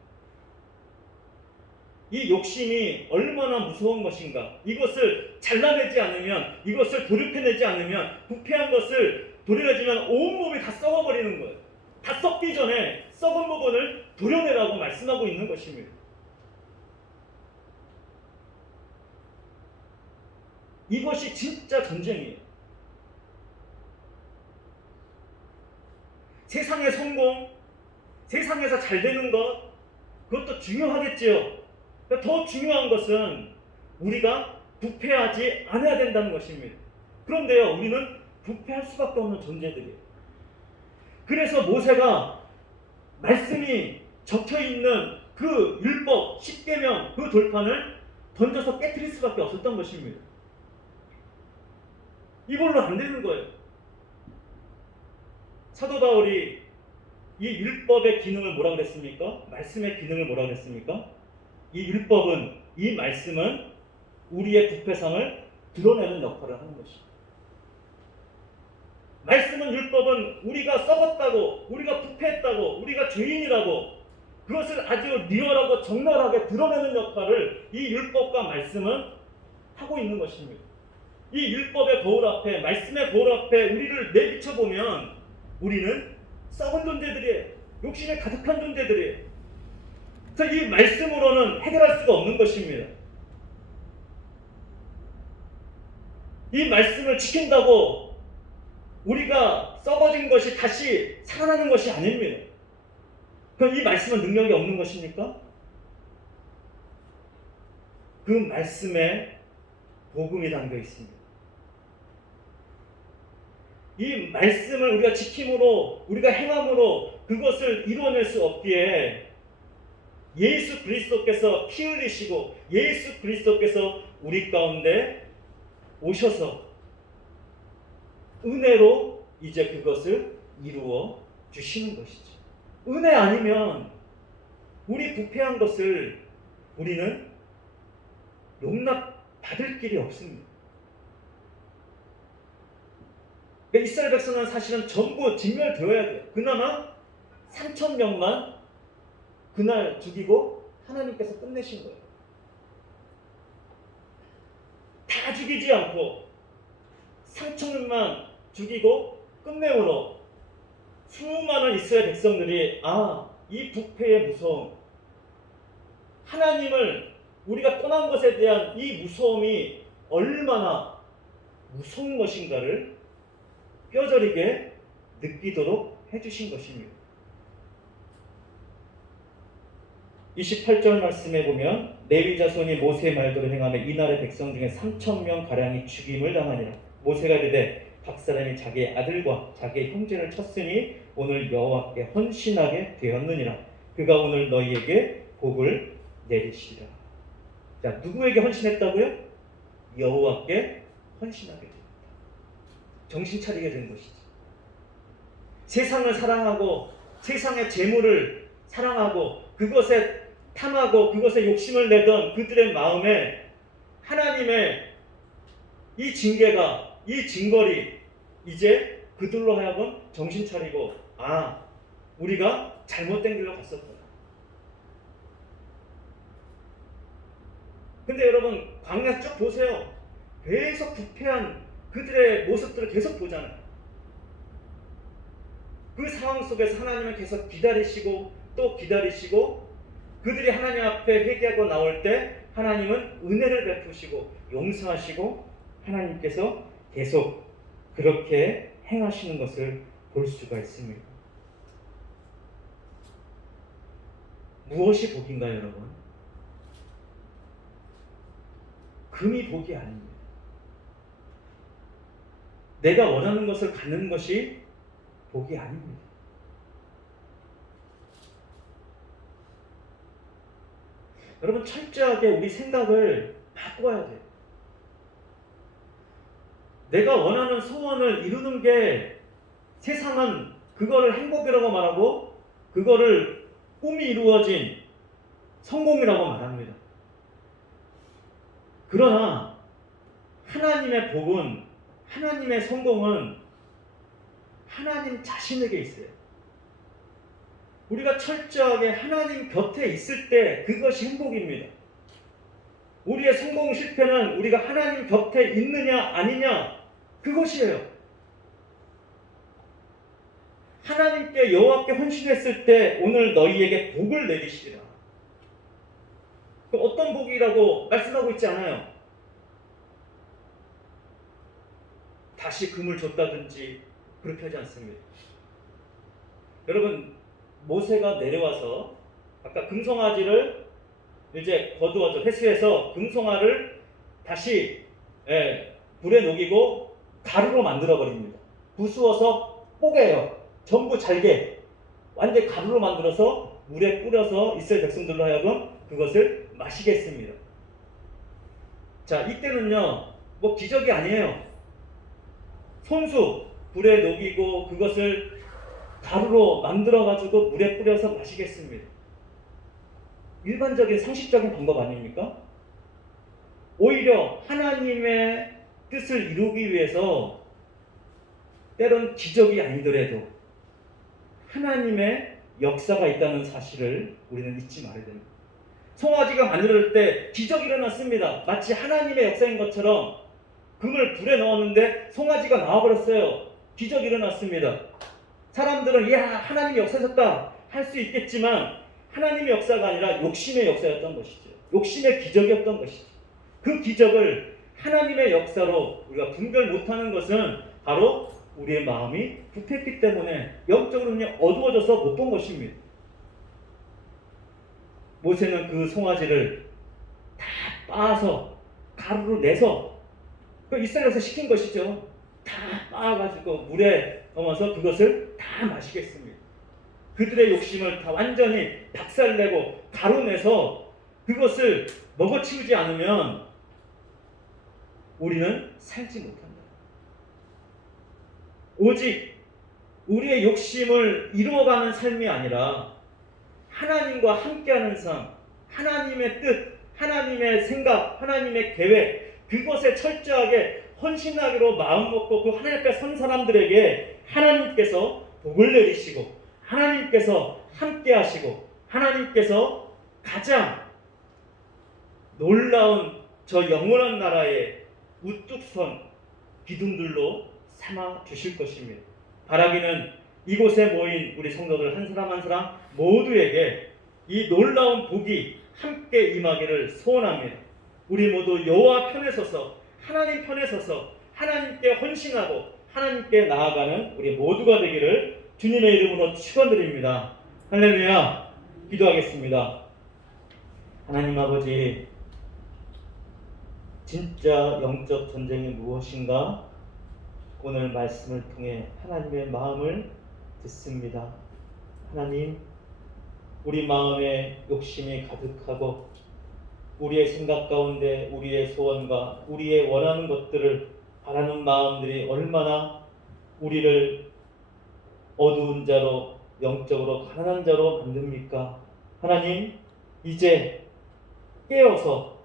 이 욕심이 얼마나 무서운 것인가. 이것을 잘라내지 않으면, 이것을 도려내지 않으면, 부패한 것을 도려내지면 온몸이 다 썩어버리는 거예요. 다 썩기 전에 썩은 부분을 도려내라고 말씀하고 있는 것입니다. 이것이 진짜 전쟁이에요. 세상의 성공, 세상에서 잘 되는 것, 그것도 중요하겠지요. 더 중요한 것은 우리가 부패하지 않아야 된다는 것입니다. 그런데요, 우리는 부패할 수밖에 없는 존재들이에요. 그래서 모세가 말씀이 적혀있는 그 율법 10계명 그 돌판을 던져서 깨트릴 수밖에 없었던 것입니다. 이걸로 안 되는 거예요. 사도 바울이 이 율법의 기능을 뭐라고 그랬습니까? 말씀의 기능을 뭐라고 그랬습니까? 이 율법은, 이 말씀은 우리의 부패상을 드러내는 역할을 하는 것입니다. 말씀은, 율법은 우리가 썩었다고, 우리가 부패했다고, 우리가 죄인이라고 그것을 아주 리얼하고 적나라하게 드러내는 역할을 이 율법과 말씀은 하고 있는 것입니다. 이 율법의 거울 앞에, 말씀의 거울 앞에 우리를 내비쳐보면 우리는 썩은 존재들이에요. 욕심에 가득한 존재들이에요. 그래서 이 말씀으로는 해결할 수가 없는 것입니다. 이 말씀을 지킨다고 우리가 썩어진 것이 다시 살아나는 것이 아닙니다. 그럼 이 말씀은 능력이 없는 것입니까? 그 말씀에 복음이 담겨 있습니다. 이 말씀을 우리가 지킴으로, 우리가 행함으로 그것을 이루어낼 수 없기에 예수 그리스도께서 피 흘리시고 예수 그리스도께서 우리 가운데 오셔서 은혜로 이제 그것을 이루어 주시는 것이죠. 은혜 아니면 우리 부패한 것을 우리는 용납받을 길이 없습니다. 그러니까 이스라엘 백성은 사실은 전부 진멸되어야 돼요. 그나마 3,000명만 그날 죽이고 하나님께서 끝내신 거예요. 다 죽이지 않고 3,000명만 죽이고 끝내므로 수많은 이스라엘 백성들이 이 부패의 무서움, 하나님을 우리가 떠난 것에 대한 이 무서움이 얼마나 무서운 것인가를 뼈저리게 느끼도록 해주신 것입니다. 28절 말씀에 보면 레위 자손이 모세의 말대로 행하며 이날의 백성 중에 3,000명 가량이 죽임을 당하니라. 모세가 이르되 각 사람이 자기의 아들과 자기의 형제를 쳤으니 오늘 여호와께 헌신하게 되었느니라. 그가 오늘 너희에게 복을 내리시리라. 자, 누구에게 헌신했다고요? 여호와께 헌신하게 됩니다. 정신 차리게 된 것이지. 세상을 사랑하고 세상의 재물을 사랑하고 그것에 탐하고 그것에 욕심을 내던 그들의 마음에 하나님의 이 징계가, 이 징벌이 이제 그들로 하여금 정신 차리고 우리가 잘못된 길로 갔었구나. 근데 여러분 광야 쭉 보세요. 계속 부패한 그들의 모습들을 계속 보잖아요. 그 상황 속에서 하나님은 계속 기다리시고 또 기다리시고 그들이 하나님 앞에 회개하고 나올 때 하나님은 은혜를 베푸시고 용서하시고 하나님께서 계속 그렇게 행하시는 것을 볼 수가 있습니다. 무엇이 복인가요, 여러분? 금이 복이 아닙니다. 내가 원하는 것을 갖는 것이 복이 아닙니다. 여러분 철저하게 우리 생각을 바꿔야 돼요. 내가 원하는 소원을 이루는 게 세상은 그거를 행복이라고 말하고 그거를 꿈이 이루어진 성공이라고 말합니다. 그러나 하나님의 복은, 하나님의 성공은 하나님 자신에게 있어요. 우리가 철저하게 하나님 곁에 있을 때 그것이 행복입니다. 우리의 성공 실패는 우리가 하나님 곁에 있느냐 아니냐 그것이에요. 하나님께 여호와께 헌신했을 때 오늘 너희에게 복을 내리시리라. 어떤 복이라고 말씀하고 있지 않아요. 다시 금을 줬다든지 그렇게 하지 않습니다. 여러분 모세가 내려와서 아까 금송아지를 이제 거두어서 회수해서 금송아를 다시 불에 녹이고 가루로 만들어 버립니다. 부수어서 뽀개요. 전부 잘게 완전 가루로 만들어서 물에 뿌려서 이스라엘 백성들로 하여금 그것을 마시게 했습니다. 자, 이때는요 뭐 기적이 아니에요. 손수 불에 녹이고 그것을 가루로 만들어 가지고 물에 뿌려서 마시겠습니다. 일반적인 상식적인 방법 아닙니까? 오히려 하나님의 뜻을 이루기 위해서 때론 기적이 아니더라도 하나님의 역사가 있다는 사실을 우리는 잊지 말아야 됩니다. 송아지가 만들 때 기적이 일어났습니다. 마치 하나님의 역사인 것처럼 금을 불에 넣었는데 송아지가 나와버렸어요. 기적이 일어났습니다. 사람들은 이야 하나님이 역사하셨다 할 수 있겠지만 하나님의 역사가 아니라 욕심의 역사였던 것이죠. 욕심의 기적이었던 것이죠. 그 기적을 하나님의 역사로 우리가 분별 못하는 것은 바로 우리의 마음이 부패했기 때문에 영적으로는 어두워져서 못 본 것입니다. 모세는 그 송아지를 다 빻아서 가루로 내서 그 이스라엘에서 시킨 것이죠. 다 빻아가지고 물에 넣어서 그것을 다 마시겠습니다. 그들의 욕심을 다 완전히 박살내고 가루내서 그것을 먹어치우지 않으면 우리는 살지 못한다. 오직 우리의 욕심을 이루어가는 삶이 아니라 하나님과 함께하는 삶, 하나님의 뜻, 하나님의 생각, 하나님의 계획, 그것에 철저하게 헌신하기로 마음먹고 그 하나님 앞에 선 사람들에게 하나님께서 복을 내리시고 하나님께서 함께하시고 하나님께서 가장 놀라운 저 영원한 나라의 우뚝 선 기둥들로 삼아 주실 것입니다. 바라기는 이곳에 모인 우리 성도들 한 사람 한 사람 모두에게 이 놀라운 복이 함께 임하기를 소원합니다. 우리 모두 여호와 편에 서서 하나님 편에 서서 하나님께 헌신하고 하나님께 나아가는 우리 모두가 되기를 주님의 이름으로 축원드립니다. 할렐루야. 기도하겠습니다. 하나님 아버지, 진짜 영적 전쟁이 무엇인가 오늘 말씀을 통해 하나님의 마음을 듣습니다. 하나님, 우리 마음에 욕심이 가득하고 우리의 생각 가운데 우리의 소원과 우리의 원하는 것들을 바라는 마음들이 얼마나 우리를 어두운 자로 영적으로 가난한 자로 만듭니까? 하나님, 이제 깨어서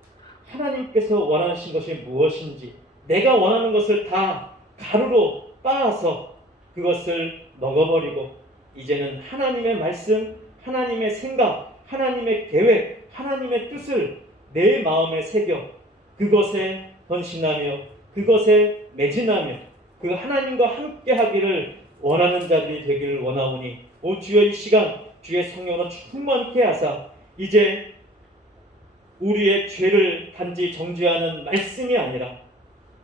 하나님께서 원하신 것이 무엇인지 내가 원하는 것을 다 가루로 빻아서 그것을 먹어버리고 이제는 하나님의 말씀, 하나님의 생각, 하나님의 계획, 하나님의 뜻을 내 마음에 새겨 그것에 헌신하며 그것에 매진하며 그 하나님과 함께하기를 원하는 자들이 되기를 원하오니 오 주여 이 시간 주의 성령으로 충만케 하사 이제 우리의 죄를 단지 정죄하는 말씀이 아니라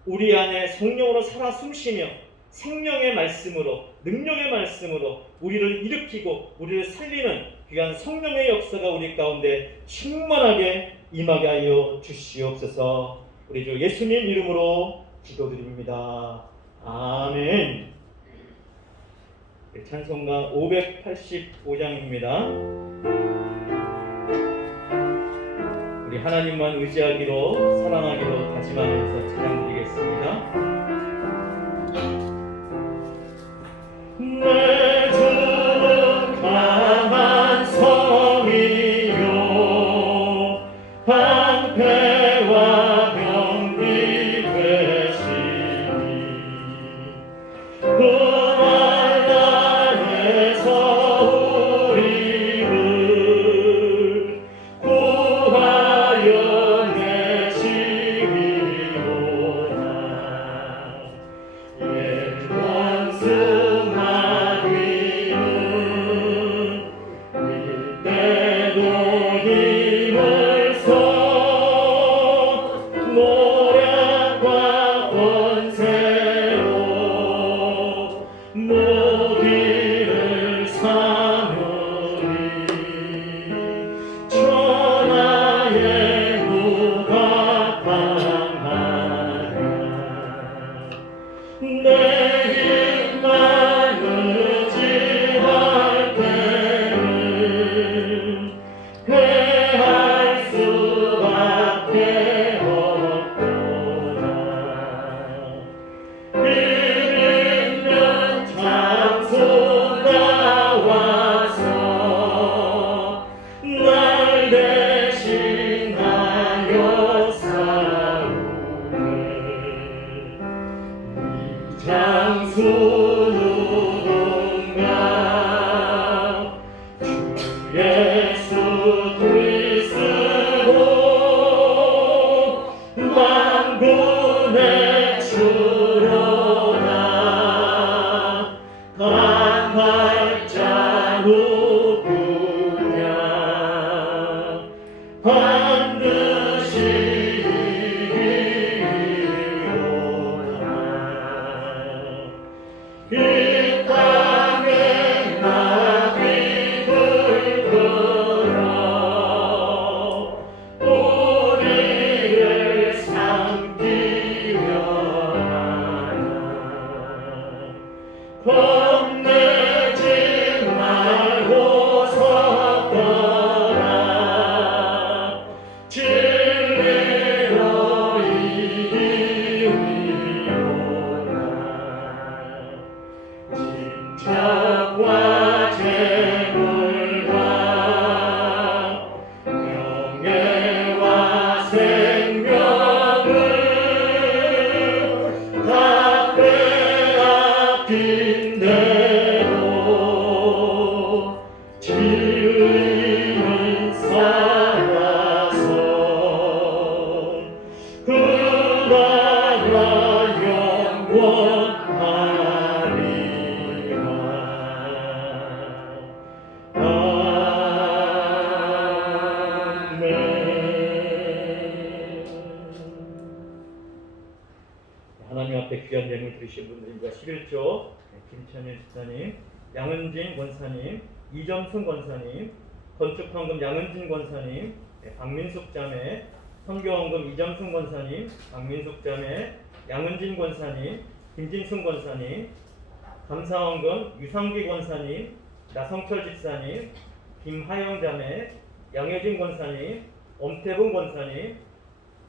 우리 안에 성령으로 살아 숨쉬며 생명의 말씀으로 능력의 말씀으로 우리를 일으키고 우리를 살리는 귀한 성령의 역사가 우리 가운데 충만하게 임하게 하여 주시옵소서. 우리 주 예수님 이름으로 기도드립니다. 아멘. 찬송가 585장입니다. 우리 하나님만 의지하기로 사랑하기로 다짐하면서 찬양 드리겠습니다. 내 주는 강한 성이요 방패와 병기 되시니 그날 날에서 우리를 구하여 내시리로다. 옛 원수만 보내주로다 한 발자국 그냥 반드시 이기리로다 이 땅에 나비들 끌어 우리를 삼키려 하나 겁내지 말고 섰더라 진리로 이기리로다 진짜와 재물과 명예와 생명을 다 빼앗긴대도 진리는 살아서 그 나라 영원하리라. 하나님 앞에 귀한 예물 드리신 분들입니다. 11조 김찬일 집사님, 양은진 권사님, 이점순 권사님, 건축헌금 양은진 권사님, 박민숙 자매, 성교헌금 이점순 권사님, 박민숙 자매, 양은진 권사님, 김진순 권사님, 감사헌금 유상기 권사님, 나성철 집사님, 김하영 자매, 양효진 권사님, 엄태분 권사님,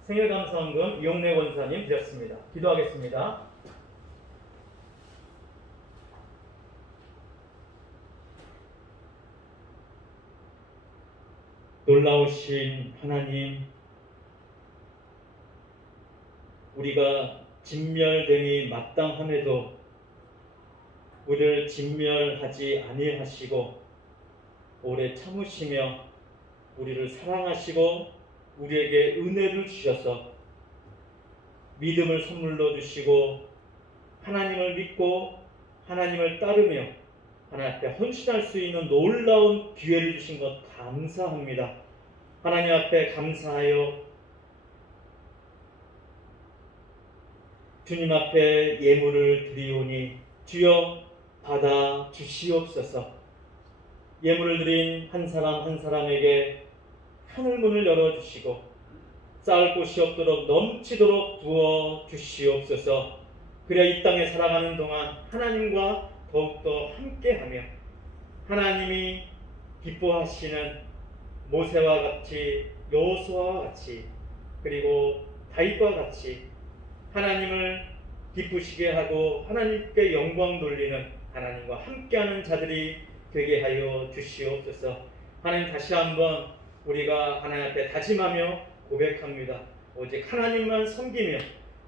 생일감사헌금 이용래 권사님 드렸습니다. 기도하겠습니다. 놀라우신 하나님, 우리가 진멸됨이 마땅함에도 우리를 진멸하지 아니하시고 오래 참으시며 우리를 사랑하시고 우리에게 은혜를 주셔서 믿음을 선물로 주시고 하나님을 믿고 하나님을 따르며 하나님 앞에 헌신할 수 있는 놀라운 기회를 주신 것 감사합니다. 하나님 앞에 감사하여 주님 앞에 예물을 드리오니 주여 받아 주시옵소서. 예물을 드린 한 사람 한 사람에게 하늘문을 열어주시고 쌓을 곳이 없도록 넘치도록 부어 주시옵소서. 그래야 이 땅에 살아가는 동안 하나님과 더욱더 함께하며 하나님이 기뻐하시는 모세와 같이 여호수아와 같이 그리고 다윗과 같이 하나님을 기쁘시게 하고 하나님께 영광 돌리는 하나님과 함께하는 자들이 되게 하여 주시옵소서. 하나님, 다시 한번 우리가 하나님 앞에 다짐하며 고백합니다. 오직 하나님만 섬기며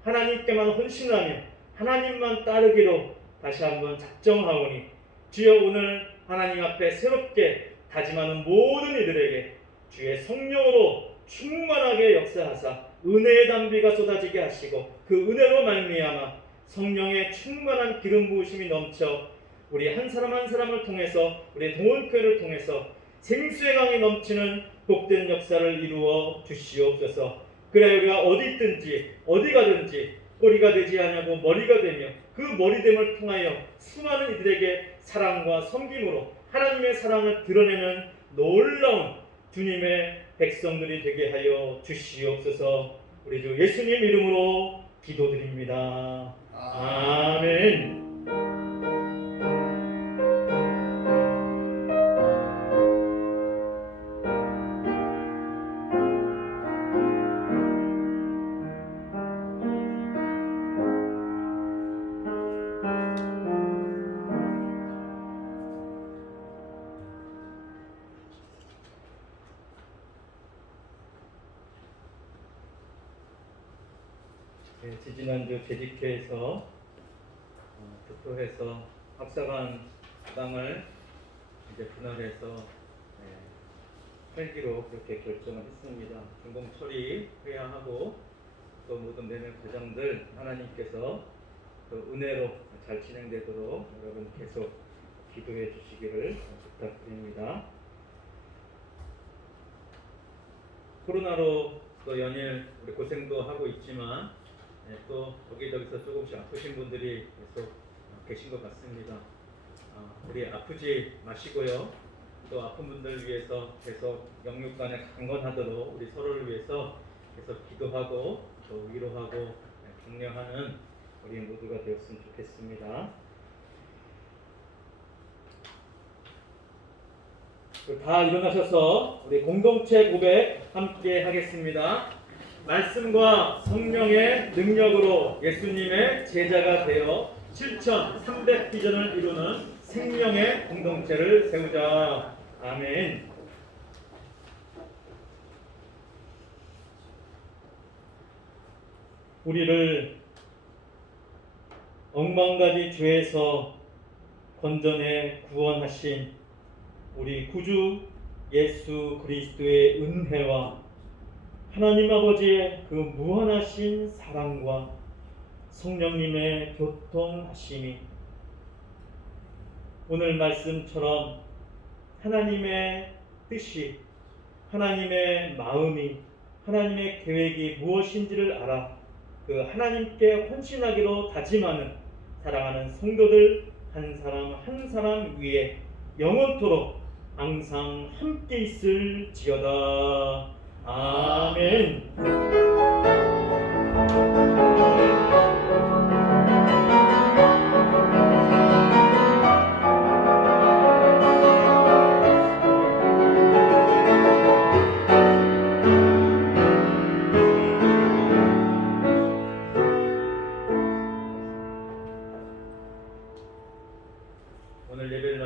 하나님께만 헌신하며 하나님만 따르기로 다시 한번 작정하오니 주여, 오늘 하나님 앞에 새롭게 다짐하는 모든 이들에게 주의 성령으로 충만하게 역사하사 은혜의 담비가 쏟아지게 하시고 그 은혜로 말미암아 성령의 충만한 기름 부으심이 넘쳐 우리 한 사람 한 사람을 통해서 우리 동원교회를 통해서 생수의 강이 넘치는 복된 역사를 이루어 주시옵소서. 그래 우리가 어디 있든지 어디 가든지 꼬리가 되지 아니하고 머리가 되며 그 머리됨을 통하여 수많은 이들에게 사랑과 섬김으로 하나님의 사랑을 드러내는 놀라운 주님의 백성들이 되게 하여 주시옵소서. 우리 주 예수님 이름으로 기도드립니다. 아멘. 지지난주 재직회에서 투표해서 박사관 땅을 이제 분할해서 팔기로 그렇게 결정을 했습니다. 준공 처리 회하하고 또 또 모든 내년 과정들 하나님께서 또 은혜로 잘 진행되도록 여러분 계속 기도해 주시기를 부탁드립니다. 코로나로 또 연일 우리 고생도 하고 있지만 또 여기저기서 조금씩 아프신 분들이 계속 계신 것 같습니다. 우리 아프지 마시고요. 또 아픈 분들 위해서 계속 영육간에 강건하도록 우리 서로를 위해서 계속 기도하고 또 위로하고 격려하는 우리 모두가 되었으면 좋겠습니다. 다 일어나셔서 우리 공동체 고백 함께 하겠습니다. 말씀과 성령의 능력으로 예수님의 제자가 되어 7,300비전을 이루는 생명의 공동체를 세우자. 아멘. 우리를 억만가지 죄에서 건져내 구원하신 우리 구주 예수 그리스도의 은혜와 하나님 아버지의 그 무한하신 사랑과 성령님의 교통하심이 오늘 말씀처럼 하나님의 뜻이, 하나님의 마음이, 하나님의 계획이 무엇인지를 알아 그 하나님께 헌신하기로 다짐하는 사랑하는 성도들 한 사람 한 사람 위에 영원토록 항상 함께 있을지어다. 아멘.